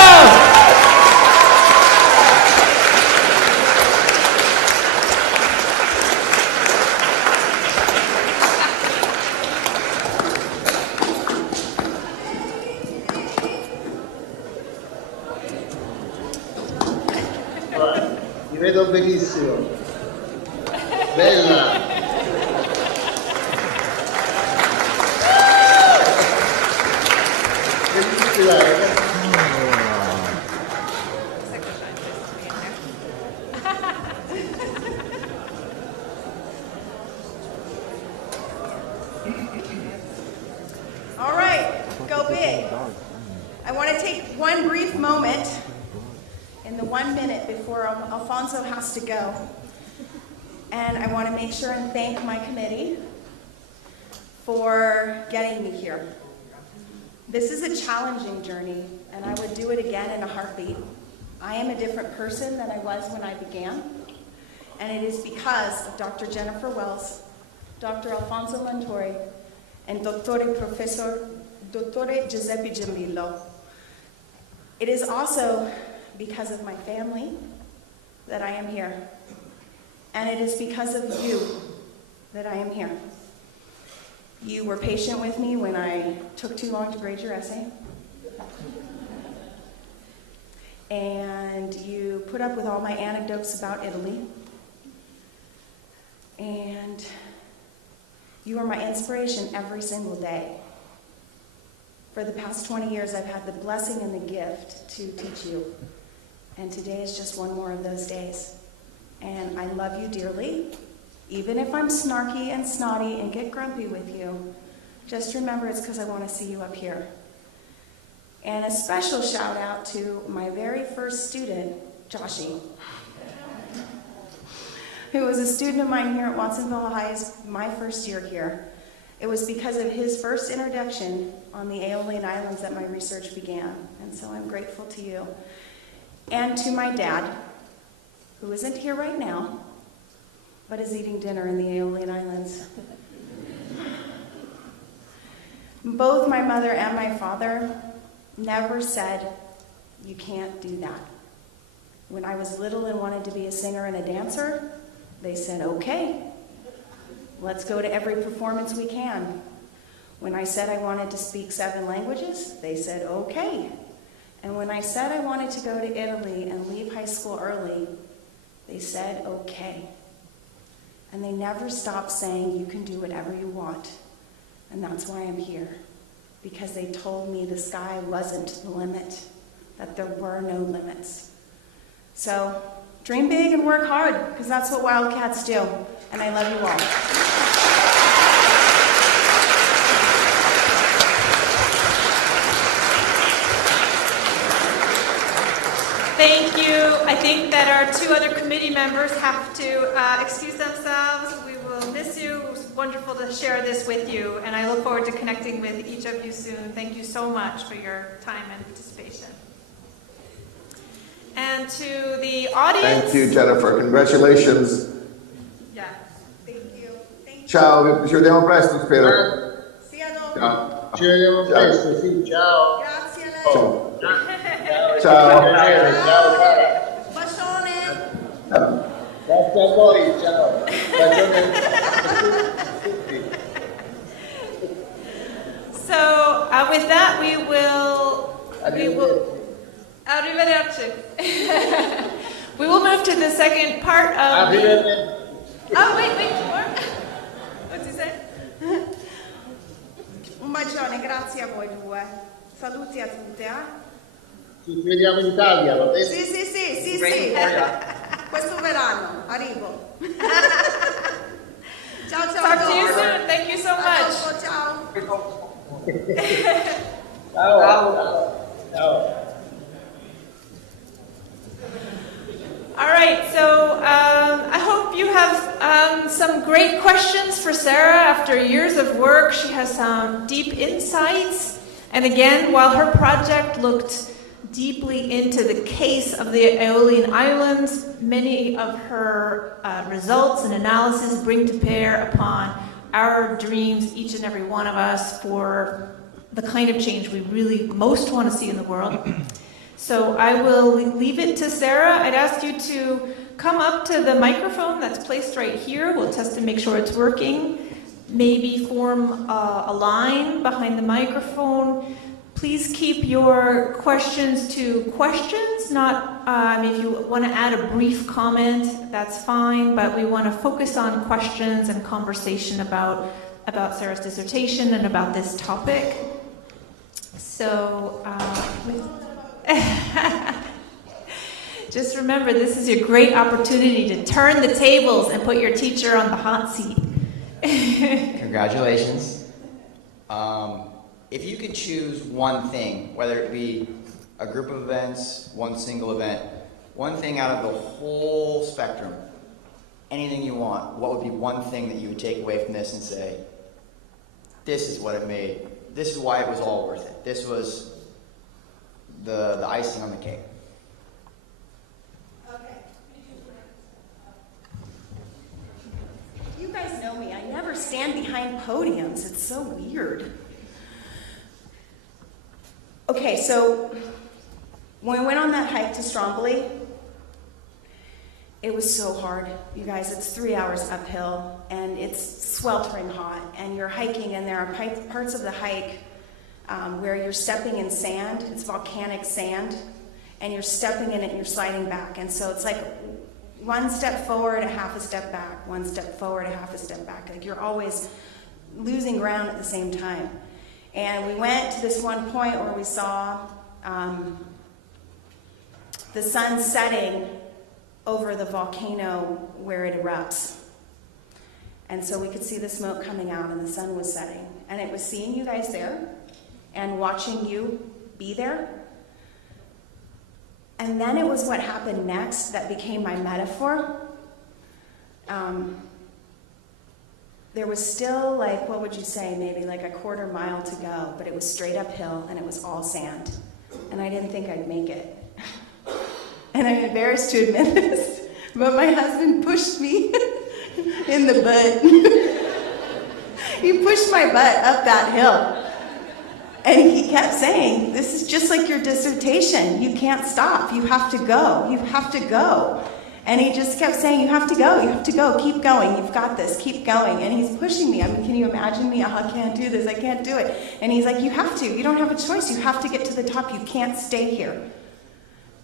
Mi vedo benissimo. Bella. Bellissima. All right, go big. I want to take one brief moment in the 1 minute before Alfonso has to go. And I want to make sure and thank my committee for getting me here. This is a challenging journey, and I would do it again in a heartbeat. I am a different person than I was when I began, and it is because of Dr. Jennifer Wells, Dr. Alfonso Montori, and Dottore Giuseppe Giambillo. It is also because of my family that I am here, and it is because of you that I am here. You were patient with me when I took too long to grade your essay. And you put up with all my anecdotes about Italy. And you are my inspiration every single day. For the past 20 years, I've had the blessing and the gift to teach you. And today is just one more of those days. And I love you dearly. Even if I'm snarky and snotty and get grumpy with you, just remember it's because I want to see you up here. And a special shout out to my very first student, Joshi, who was a student of mine here at Watsonville High, my first year here. It was because of his first introduction on the Aeolian Islands that my research began. And so I'm grateful to you. And to my dad, who isn't here right now, but is eating dinner in the Aeolian Islands. Both my mother and my father never said, you can't do that. When I was little and wanted to be a singer and a dancer, they said, okay, let's go to every performance we can. When I said I wanted to speak 7 languages, they said, okay. And when I said I wanted to go to Italy and leave high school early, they said, okay. And they never stopped saying, you can do whatever you want. And that's why I'm here. Because they told me the sky wasn't the limit, that there were no limits. So dream big and work hard, because that's what Wildcats do. And I love you all. Thank you. I think that our 2 other committee members have to excuse themselves. We will miss you. It was wonderful to share this with you, and I look forward to connecting with each of you soon. Thank you so much for your time and participation. And to the audience. Thank you, Jennifer. Congratulations. Yeah. Ciao, ci vediamo presto, spero. See ya dopo. Ciao. Ci vediamo Ciao. presto, sì, ciao. Grazie a lei. Ciao. Ciao. Ciao. Ciao, cara. Bacione. Grazie a voi, ciao. Bacione a tutti. So with that, we will. Arrivederci. We will move to the second part of the. Arrivederci. Oh wait, more. What's he say? Un bacione, grazie a voi due. Saluti a tutte, Ci vediamo in Italia, va bene? Sì. Questo verano, arrivo. Ciao, Talk to you soon. Thank you so much. Ciao. Ciao. All right, so I hope you have some great questions for Sarah. After years of work, she has some deep insights. And again, while her project looked deeply into the case of the Aeolian Islands, many of her results and analysis bring to bear upon our dreams, each and every one of us, for the kind of change we really most want to see in the world. So I will leave it to Sarah. I'd ask you to come up to the microphone that's placed right here. We'll test to make sure it's working. Maybe form a line behind the microphone. Please keep your questions to questions, not, if you want to add a brief comment, that's fine, but we want to focus on questions and conversation about Sarah's dissertation and about this topic. So, just remember, this is your great opportunity to turn the tables and put your teacher on the hot seat. Congratulations. If you could choose one thing, whether it be a group of events, one single event, one thing out of the whole spectrum, anything you want, what would be one thing that you would take away from this and say, this is what it made, this is why it was all worth it. This was the icing on the cake. You guys know me. I never stand behind podiums. It's so weird. Okay, so when we went on that hike to Stromboli, it was so hard. You guys, it's 3 hours uphill, and it's sweltering hot, and you're hiking, and there are parts of the hike where you're stepping in sand. It's volcanic sand, and you're stepping in it and you're sliding back. And so it's like one step forward, a half a step back, one step forward, a half a step back. Like you're always losing ground at the same time. And we went to this one point where we saw the sun setting over the volcano where it erupts. And so we could see the smoke coming out and the sun was setting. And it was seeing you guys there and watching you be there. And then it was what happened next that became my metaphor. There was still, like, what would you say, maybe like a quarter mile to go, but it was straight uphill and it was all sand. And I didn't think I'd make it. And I'm embarrassed to admit this, but my husband pushed me in the butt. He pushed my butt up that hill. And he kept saying, this is just like your dissertation. You can't stop. You have to go. You have to go. And he just kept saying, you have to go. You have to go. Keep going. You've got this. Keep going. And he's pushing me. I mean, can you imagine me? Oh, I can't do this. I can't do it. And he's like, you have to. You don't have a choice. You have to get to the top. You can't stay here.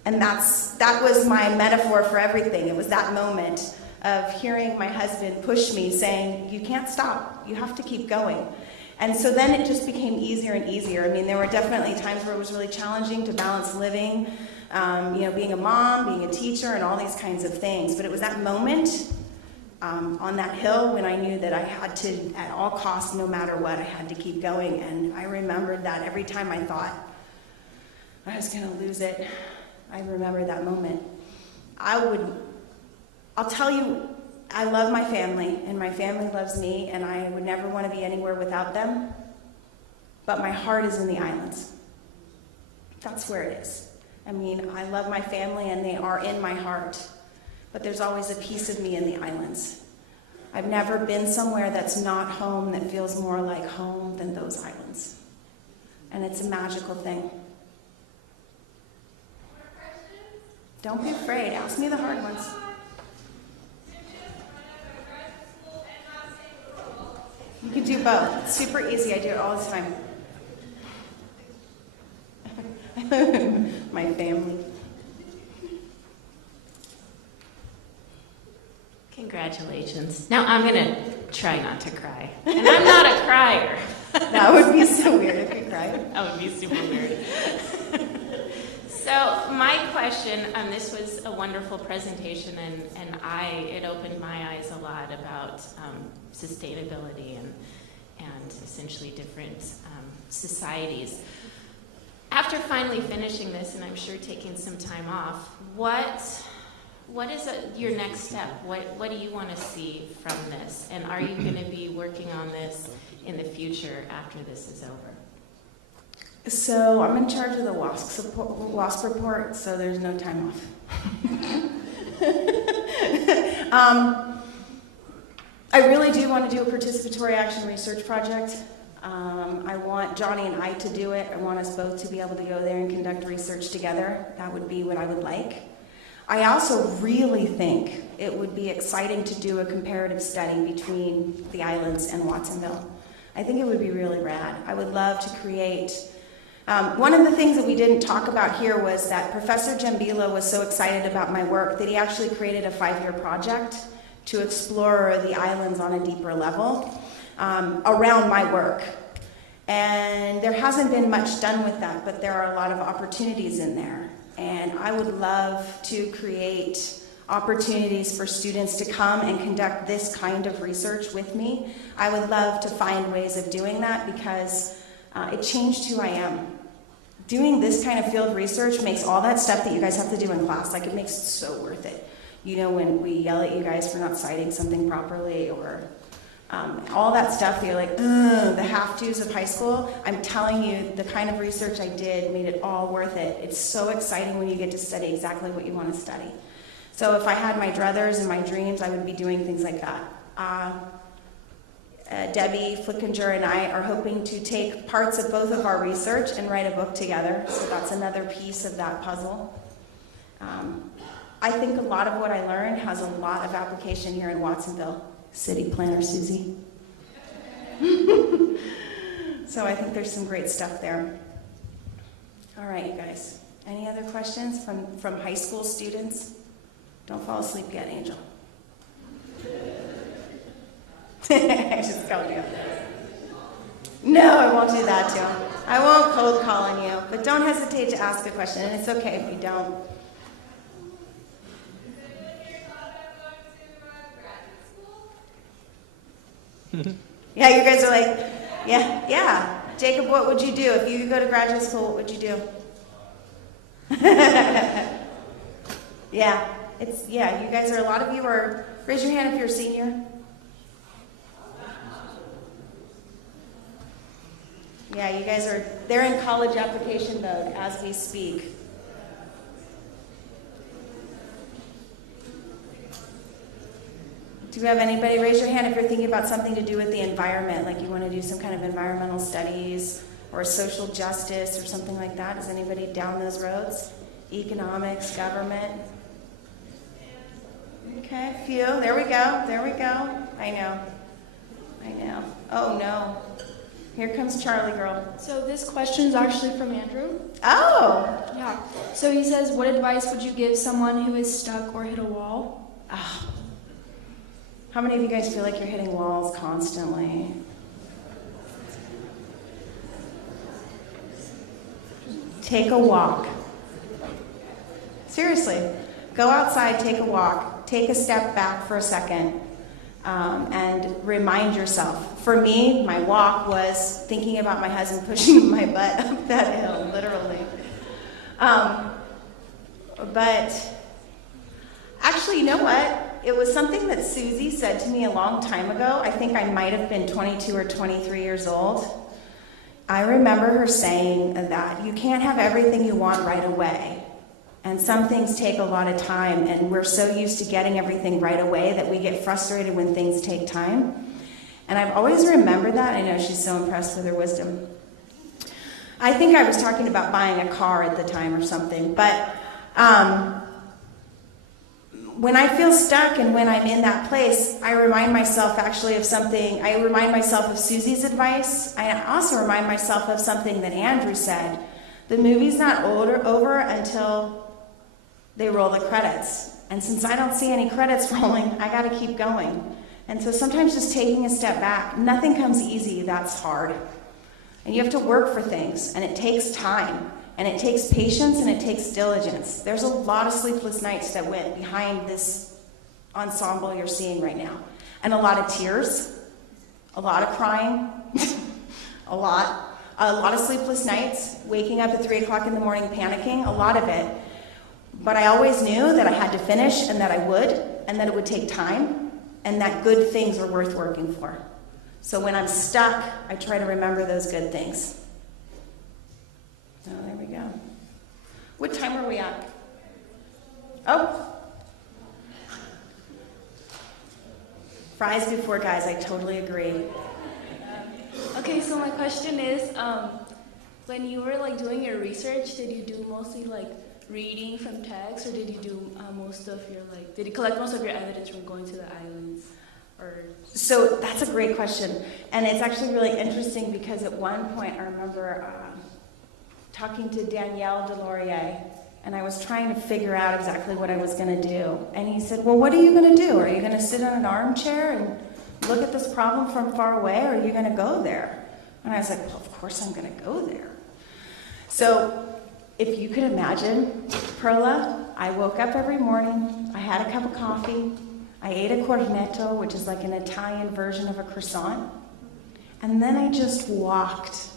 And that was my metaphor for everything. It was that moment of hearing my husband push me, saying, you can't stop. You have to keep going. And so then it just became easier and easier. I mean, there were definitely times where it was really challenging to balance living, being a mom, being a teacher, and all these kinds of things. But it was that moment on that hill when I knew that I had to, at all costs, no matter what, I had to keep going. And I remembered that every time I thought I was going to lose it, I remembered that moment. I'll tell you, I love my family, and my family loves me, and I would never want to be anywhere without them. But my heart is in the islands. That's where it is. I mean, I love my family, and they are in my heart. But there's always a piece of me in the islands. I've never been somewhere that's not home that feels more like home than those islands. And it's a magical thing. Don't be afraid. Ask me the hard ones. You can do both. It's super easy. I do it all the time. My family. Congratulations. Now I'm going to try not to cry. And I'm not a crier. That would be so weird if you cried. That would be super weird. So my question, this was a wonderful presentation, and it opened my eyes a lot about sustainability and essentially different societies. After finally finishing this, and I'm sure taking some time off, what is your next step? What do you want to see from this? And are you going to be working on this in the future after this is over? So I'm in charge of the WASP report, so there's no time off. I really do want to do a participatory action research project. I want Johnny and I to do it. I want us both to be able to go there and conduct research together. That would be what I would like. I also really think it would be exciting to do a comparative study between the islands and Watsonville. I think it would be really rad. I would love to create... one of the things that we didn't talk about here was that Professor Jambila was so excited about my work that he actually created a 5-year project to explore the islands on a deeper level around my work. And there hasn't been much done with that, but there are a lot of opportunities in there. And I would love to create opportunities for students to come and conduct this kind of research with me. I would love to find ways of doing that because it changed who I am. Doing this kind of field research makes all that stuff that you guys have to do in class, like it makes it so worth it. You know, when we yell at you guys for not citing something properly or all that stuff that you're like, the have-tos of high school, I'm telling you, the kind of research I did made it all worth it. It's so exciting when you get to study exactly what you want to study. So if I had my druthers and my dreams, I would be doing things like that. Debbie Flickinger and I are hoping to take parts of both of our research and write a book together. So that's another piece of that puzzle. I think a lot of what I learned has a lot of application here in Watsonville. City planner Susie. So I think there's some great stuff there. All right, you guys. Any other questions from high school students? Don't fall asleep yet, Angel. I just called you. No, I won't do that to him. I won't cold call on you, but don't hesitate to ask a question, and it's okay if you don't. Yeah, you guys are like, yeah. Jacob, what would you do? If you could go to graduate school, what would you do? Yeah, you guys are, a lot of you are, raise your hand if you're a senior. Yeah, you guys are, they're in college application mode as we speak. Do you have anybody, raise your hand if you're thinking about something to do with the environment, like you want to do some kind of environmental studies or social justice or something like that. Is anybody down those roads? Economics, government? Okay, a few. There we go. I know. Oh no. Here comes Charlie girl. So this question is actually from Andrew. Oh! Yeah. So he says, what advice would you give someone who is stuck or hit a wall? Oh. How many of you guys feel like you're hitting walls constantly? Take a walk. Seriously. Go outside, take a walk. Take a step back for a second. And remind yourself. For me, my walk was thinking about my husband pushing my butt up that hill, literally. But actually, you know what? It was something that Susie said to me a long time ago. I think I might have been 22 or 23 years old. I remember her saying that you can't have everything you want right away. And some things take a lot of time, and we're so used to getting everything right away that we get frustrated when things take time. And I've always remembered that. I know she's so impressed with her wisdom. I think I was talking about buying a car at the time or something, but when I feel stuck and when I'm in that place, I remind myself actually of something. I remind myself of Susie's advice. I also remind myself of something that Andrew said. The movie's not over until they roll the credits. And since I don't see any credits rolling, I got to keep going. And so sometimes just taking a step back, nothing comes easy, that's hard. And you have to work for things, and it takes time, and it takes patience, and it takes diligence. There's a lot of sleepless nights that went behind this ensemble you're seeing right now. And a lot of tears, a lot of crying, a lot of sleepless nights, waking up at 3 o'clock in the morning panicking, a lot of it. But I always knew that I had to finish, and that I would, and that it would take time, and that good things are worth working for. So when I'm stuck, I try to remember those good things. Oh, there we go. What time are we at? Oh. Fries before guys, I totally agree. Okay, so my question is, when you were like doing your research, did you do mostly like reading from text, or did you do most of your did you collect most of your evidence from going to the islands? So that's a great question, and it's actually really interesting because at one point I remember talking to Danielle Delorier, and I was trying to figure out exactly what I was going to do. And he said, well, what are you going to do? Are you going to sit on an armchair and look at this problem from far away, or are you going to go there? And I was like, well, of course I'm going to go there. So if you could imagine, Perla, I woke up every morning, I had a cup of coffee, I ate a cornetto, which is like an Italian version of a croissant, and then I just walked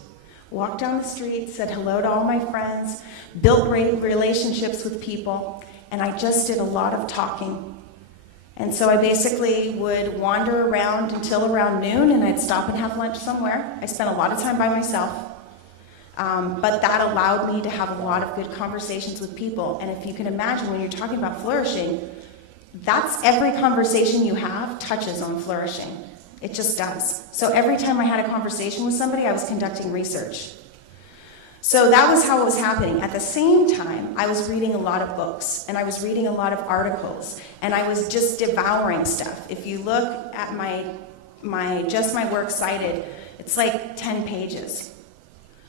down the street, said hello to all my friends, built great relationships with people, and I just did a lot of talking. And so I basically would wander around until around noon, and I'd stop and have lunch somewhere. I spent a lot of time by myself, but that allowed me to have a lot of good conversations with people. And if you can imagine, when you're talking about flourishing, that's every conversation you have touches on flourishing. It just does. So every time I had a conversation with somebody, I was conducting research. So that was how it was happening. At the same time, I was reading a lot of books, and I was reading a lot of articles, and I was just devouring stuff. If you look at my works cited, it's like 10 pages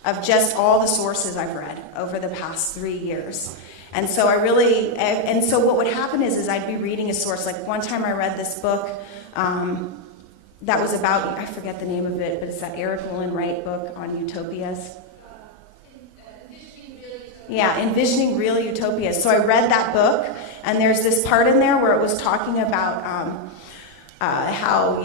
of just all the sources I've read over the past 3 years. And so so what would happen is I'd be reading a source. Like one time I read this book that was about, I forget the name of it, but it's that Eric Olin Wright book on utopias. Yeah, Envisioning Real Utopias. So I read that book, and there's this part in there where it was talking about how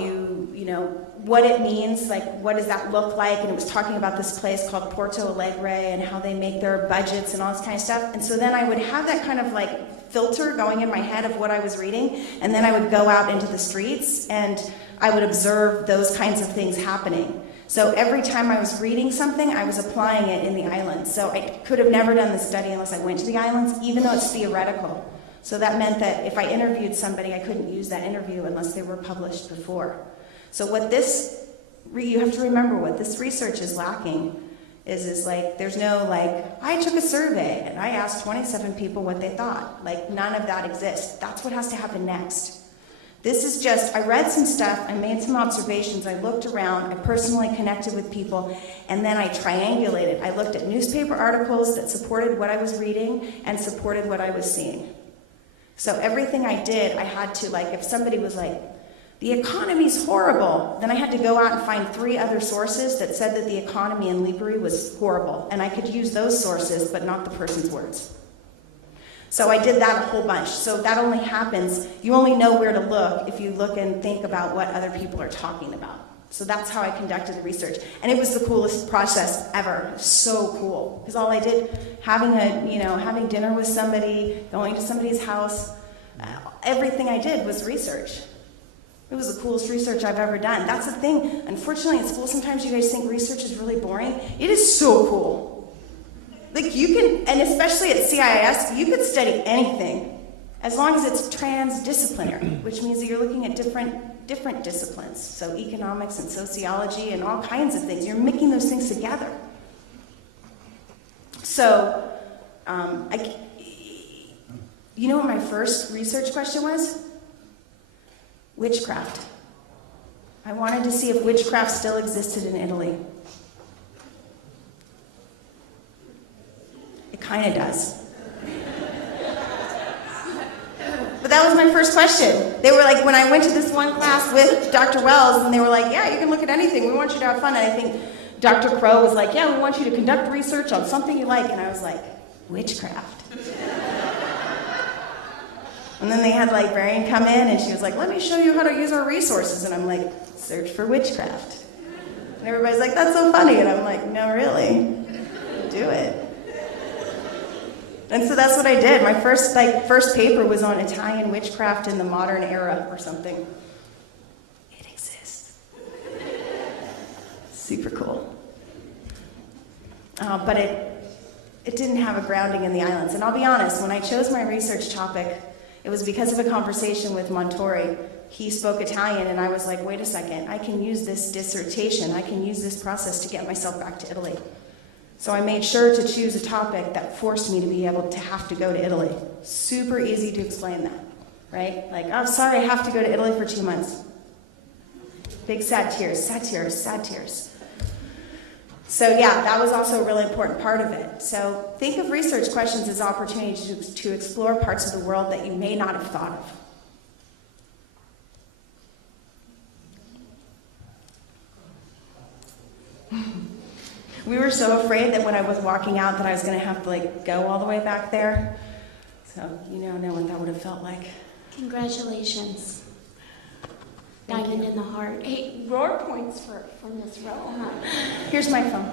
what it means, like what does that look like, and it was talking about this place called Porto Alegre and how they make their budgets and all this kind of stuff. And so then I would have that kind of like filter going in my head of what I was reading, and then I would go out into the streets and I would observe those kinds of things happening. So every time I was reading something, I was applying it in the islands. So I could have never done the study unless I went to the islands, even though it's theoretical. So that meant that if I interviewed somebody, I couldn't use that interview unless they were published before. So you have to remember what this research is lacking is like, there's no like, I took a survey and I asked 27 people what they thought. Like none of that exists. That's what has to happen next. This is just, I read some stuff, I made some observations, I looked around, I personally connected with people, and then I triangulated. I looked at newspaper articles that supported what I was reading and supported what I was seeing. So everything I did, I had to, like, if somebody was like, the economy's horrible, then I had to go out and find 3 other sources that said that the economy in Liberi was horrible, and I could use those sources, but not the person's words. So I did that a whole bunch. So that only happens, you only know where to look if you look and think about what other people are talking about. So that's how I conducted the research. And it was the coolest process ever. It was so cool. Because all I did, having dinner with somebody, going to somebody's house, everything I did was research. It was the coolest research I've ever done. That's the thing. Unfortunately, in school, sometimes you guys think research is really boring. It is so cool. Like you can, and especially at CIS, you could study anything as long as it's transdisciplinary, which means that you're looking at different disciplines. So economics and sociology and all kinds of things. You're mixing those things together. So, you know what my first research question was? Witchcraft. I wanted to see if witchcraft still existed in Italy. It kind of does. But that was my first question. They were like, when I went to this one class with Dr. Wells, and they were like, yeah, you can look at anything. We want you to have fun. And I think Dr. Crow was like, yeah, we want you to conduct research on something you like. And I was like, witchcraft. And then they had the librarian come in, and she was like, let me show you how to use our resources. And I'm like, search for witchcraft. And everybody's like, that's so funny. And I'm like, no, really, do it. And so that's what I did. My first paper was on Italian witchcraft in the modern era or something. It exists. Super cool. But it didn't have a grounding in the islands. And I'll be honest, when I chose my research topic, it was because of a conversation with Montori. He spoke Italian, and I was like, wait a second, I can use this dissertation, I can use this process to get myself back to Italy. So I made sure to choose a topic that forced me to be able to have to go to Italy. Super easy to explain that, right? Like, oh, sorry, I have to go to Italy for 2 months. Big sad tears, sad tears, sad tears. So yeah, that was also a really important part of it. So think of research questions as opportunities to explore parts of the world that you may not have thought of. We were so afraid that when I was walking out that I was going to have to go all the way back there. So you know what that would have felt like. Congratulations. Diamond in the heart. Hey, roar points for Miss Rowe, huh? Here's my phone.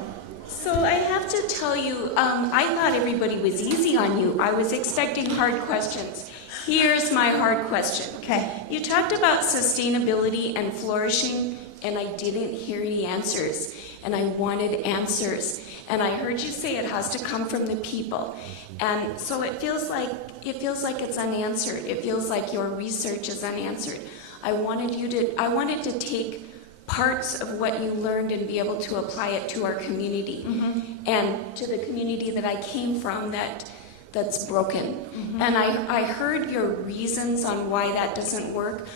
So I have to tell you, I thought everybody was easy on you. I was expecting hard questions. Here's my hard question. Okay. You talked about sustainability and flourishing, and I didn't hear the answers. And I wanted answers. And I heard you say it has to come from the people. And so it feels like it's unanswered. It feels like your research is unanswered. I wanted to take parts of what you learned and be able to apply it to our community, and to the community that I came from that's broken. And I heard your reasons on why that doesn't work,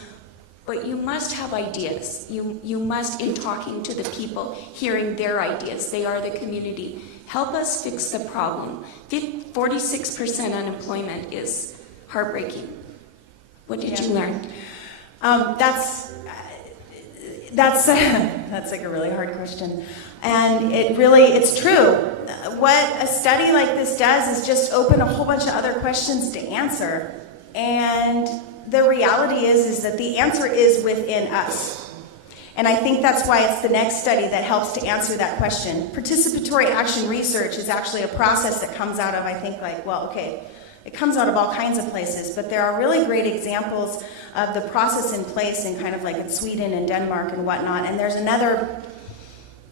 but you must have ideas. You must, in talking to the people, hearing their ideas. They are the community. Help us fix the problem. 46% unemployment is heartbreaking. What did you learn? That's like a really hard question. And it's true. What a study like this does is just open a whole bunch of other questions to answer. And the reality is that the answer is within us. And I think that's why it's the next study that helps to answer that question. Participatory action research is actually a process that comes out of, I think, it comes out of all kinds of places, but there are really great examples of the process in place in kind of like in Sweden and Denmark and whatnot. And there's another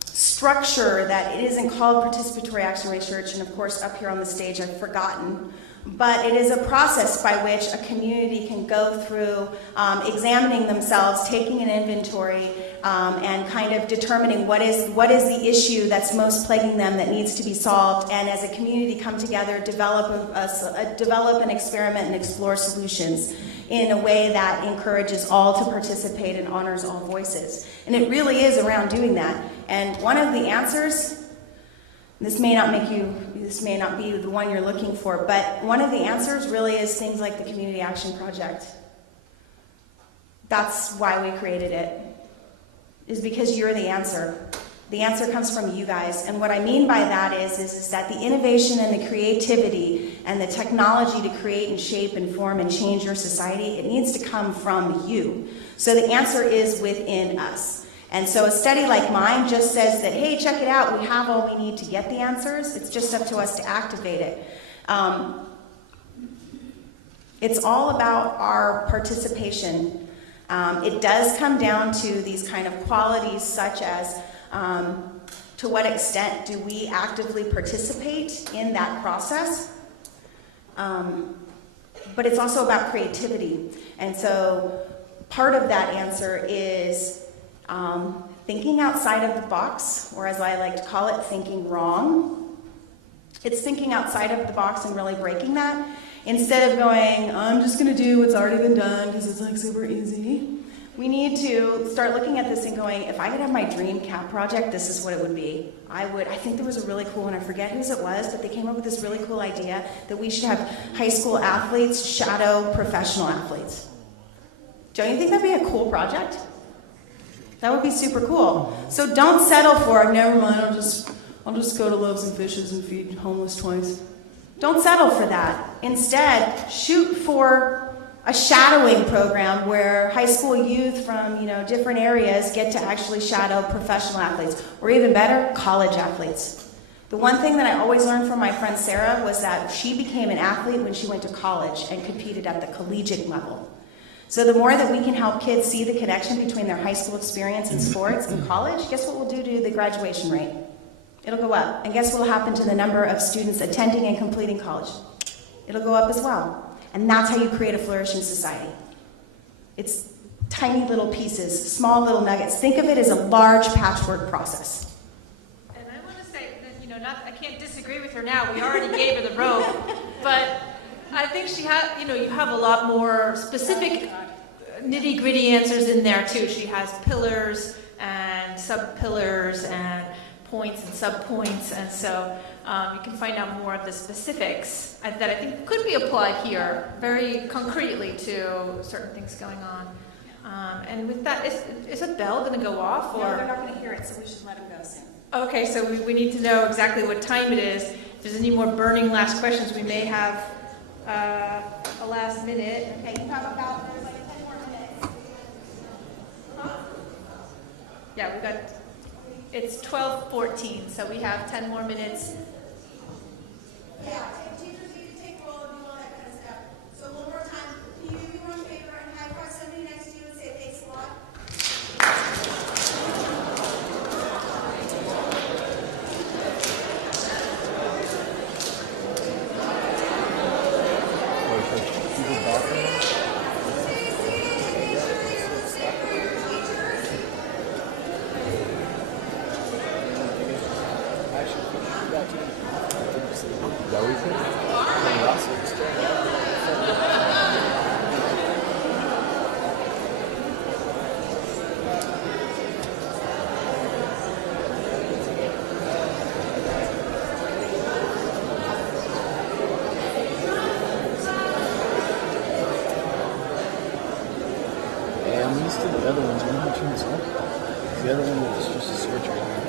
structure that it isn't called participatory action research, and of course up here on the stage I've forgotten, but it is a process by which a community can go through examining themselves, taking an inventory, and kind of determining what is the issue that's most plaguing them that needs to be solved, and as a community come together, develop an experiment and explore solutions in a way that encourages all to participate and honors all voices. And it really is around doing that. And one of the answers, this may not be the one you're looking for, but one of the answers really is things like the Community Action Project. That's why we created it, is because you're the answer. The answer comes from you guys. And what I mean by that is that the innovation and the creativity and the technology to create and shape and form and change your society, it needs to come from you. So the answer is within us. And so a study like mine just says that, hey, check it out, we have all we need to get the answers. It's just up to us to activate it. It's all about our participation. It does come down to these kind of qualities such as To what extent do we actively participate in that process? But it's also about creativity. And so part of that answer is thinking outside of the box, or as I like to call it, thinking wrong. It's thinking outside of the box and really breaking that. Instead of going, I'm just going to do what's already been done because it's like super easy. We need to start looking at this and going, if I could have my dream CAP project, this is what it would be. I think there was a really cool one, I forget whose it was, but they came up with this really cool idea that we should have high school athletes shadow professional athletes. Don't you think that'd be a cool project? That would be super cool. So don't settle for, never mind, I'll just go to Loaves and Fishes and feed homeless twice. Don't settle for that. Instead, shoot for a shadowing program where high school youth from different areas get to actually shadow professional athletes, or even better, college athletes. The one thing that I always learned from my friend Sarah was that she became an athlete when she went to college and competed at the collegiate level. So the more that we can help kids see the connection between their high school experience in sports and college, guess what we'll do to the graduation rate? It'll go up. And guess what will happen to the number of students attending and completing college? It'll go up as well. And that's how you create a flourishing society. It's tiny little pieces, small little nuggets. Think of it as a large patchwork process. And I want to say that, I can't disagree with her now. We already gave her the rope. But I think she had, you have a lot more specific nitty-gritty answers in there too. She has pillars and sub-pillars and points and sub-points, and so you can find out more of the specifics that I think could be applied here very concretely to certain things going on. And with that, is a bell going to go off? Or? No, they're not going to hear it, so we should let them go soon. Okay, so we need to know exactly what time it is. If there's any more burning last questions, we may have a last minute. Okay, you have about, there's like 10 more minutes. Yeah, we got, it's 12:14, so we have 10 more minutes. Yeah, teachers need to take roll and do all that kind of stuff. So one more time, can you do me one favor and high five somebody next to you and say thanks a lot? Yeah, I'm used to the other ones. We're not turning this off. The other one was just a switch right now.